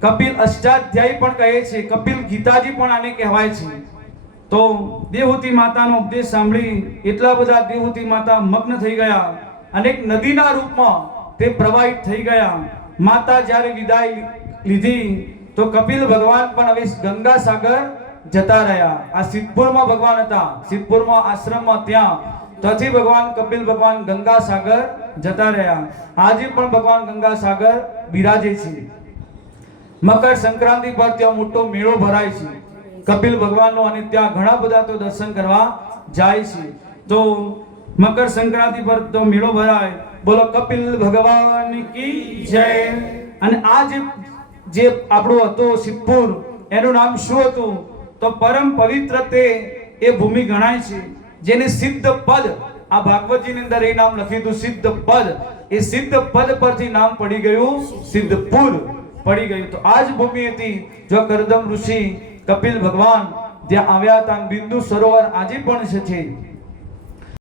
કપિલ અષ્ટાધ્યાયી પણ કહે છે, કપિલ ગીતાજી પણ આને કહેવાય છે. તો દેવહૂતિ માતાનો ઉપદેશ સાંભળી એટલા બધા દેવહૂતિ માતા મગ્ન થઈ ગયા અને એક નદીના રૂપમાં તે પ્રવાહિત થઈ ગયા. માતા જ્યારે વિદાય લીધી તો કપિલ ભગવાન પણ હવે ગંગા સાગર જતા રહ્યા. આ સિદ્ધપુરમાં ભગવાન હતા, સિદ્ધપુરમાં આશ્રમમાં, ત્યાં ત્યાંથી ભગવાન કપિલ ભગવાન ગંગા સાગર જતા રહ્યા. આજે પણ ભગવાન ગંગા સાગર બિરાજે છે. મકર સંક્રાંતિ પર ત્યાં મોટો મેળો ભરાય છે કપિલ ભગવાનનો, અને ત્યાં ઘણા બધા તો દર્શન કરવા જાય છે. તો મકર સંક્રાંતિ પર તો મેળો ભરાય. બોલો કપિલ ભગવાન કી જય. અને આ જે આપણો હતો સિદ્ધપુર, એનું નામ શું હતું તો પરમ પવિત્ર તે એ ભૂમિ ગણાય છે, જેને સિદ્ધ પદ, આ ભાગવતજીની અંદર એ નામ લખ્યું હતું સિદ્ધ પદ. એ સિદ્ધ પદ પરથી નામ પડી ગયું સિદ્ધપુર પડી ગયું. તો આ જ ભૂમિ હતી જો કરદમ ઋષિ કપિલ ભગવાન ત્યાં આવ્યા હતા. બિંદુ સરોવર આજે પણ છે.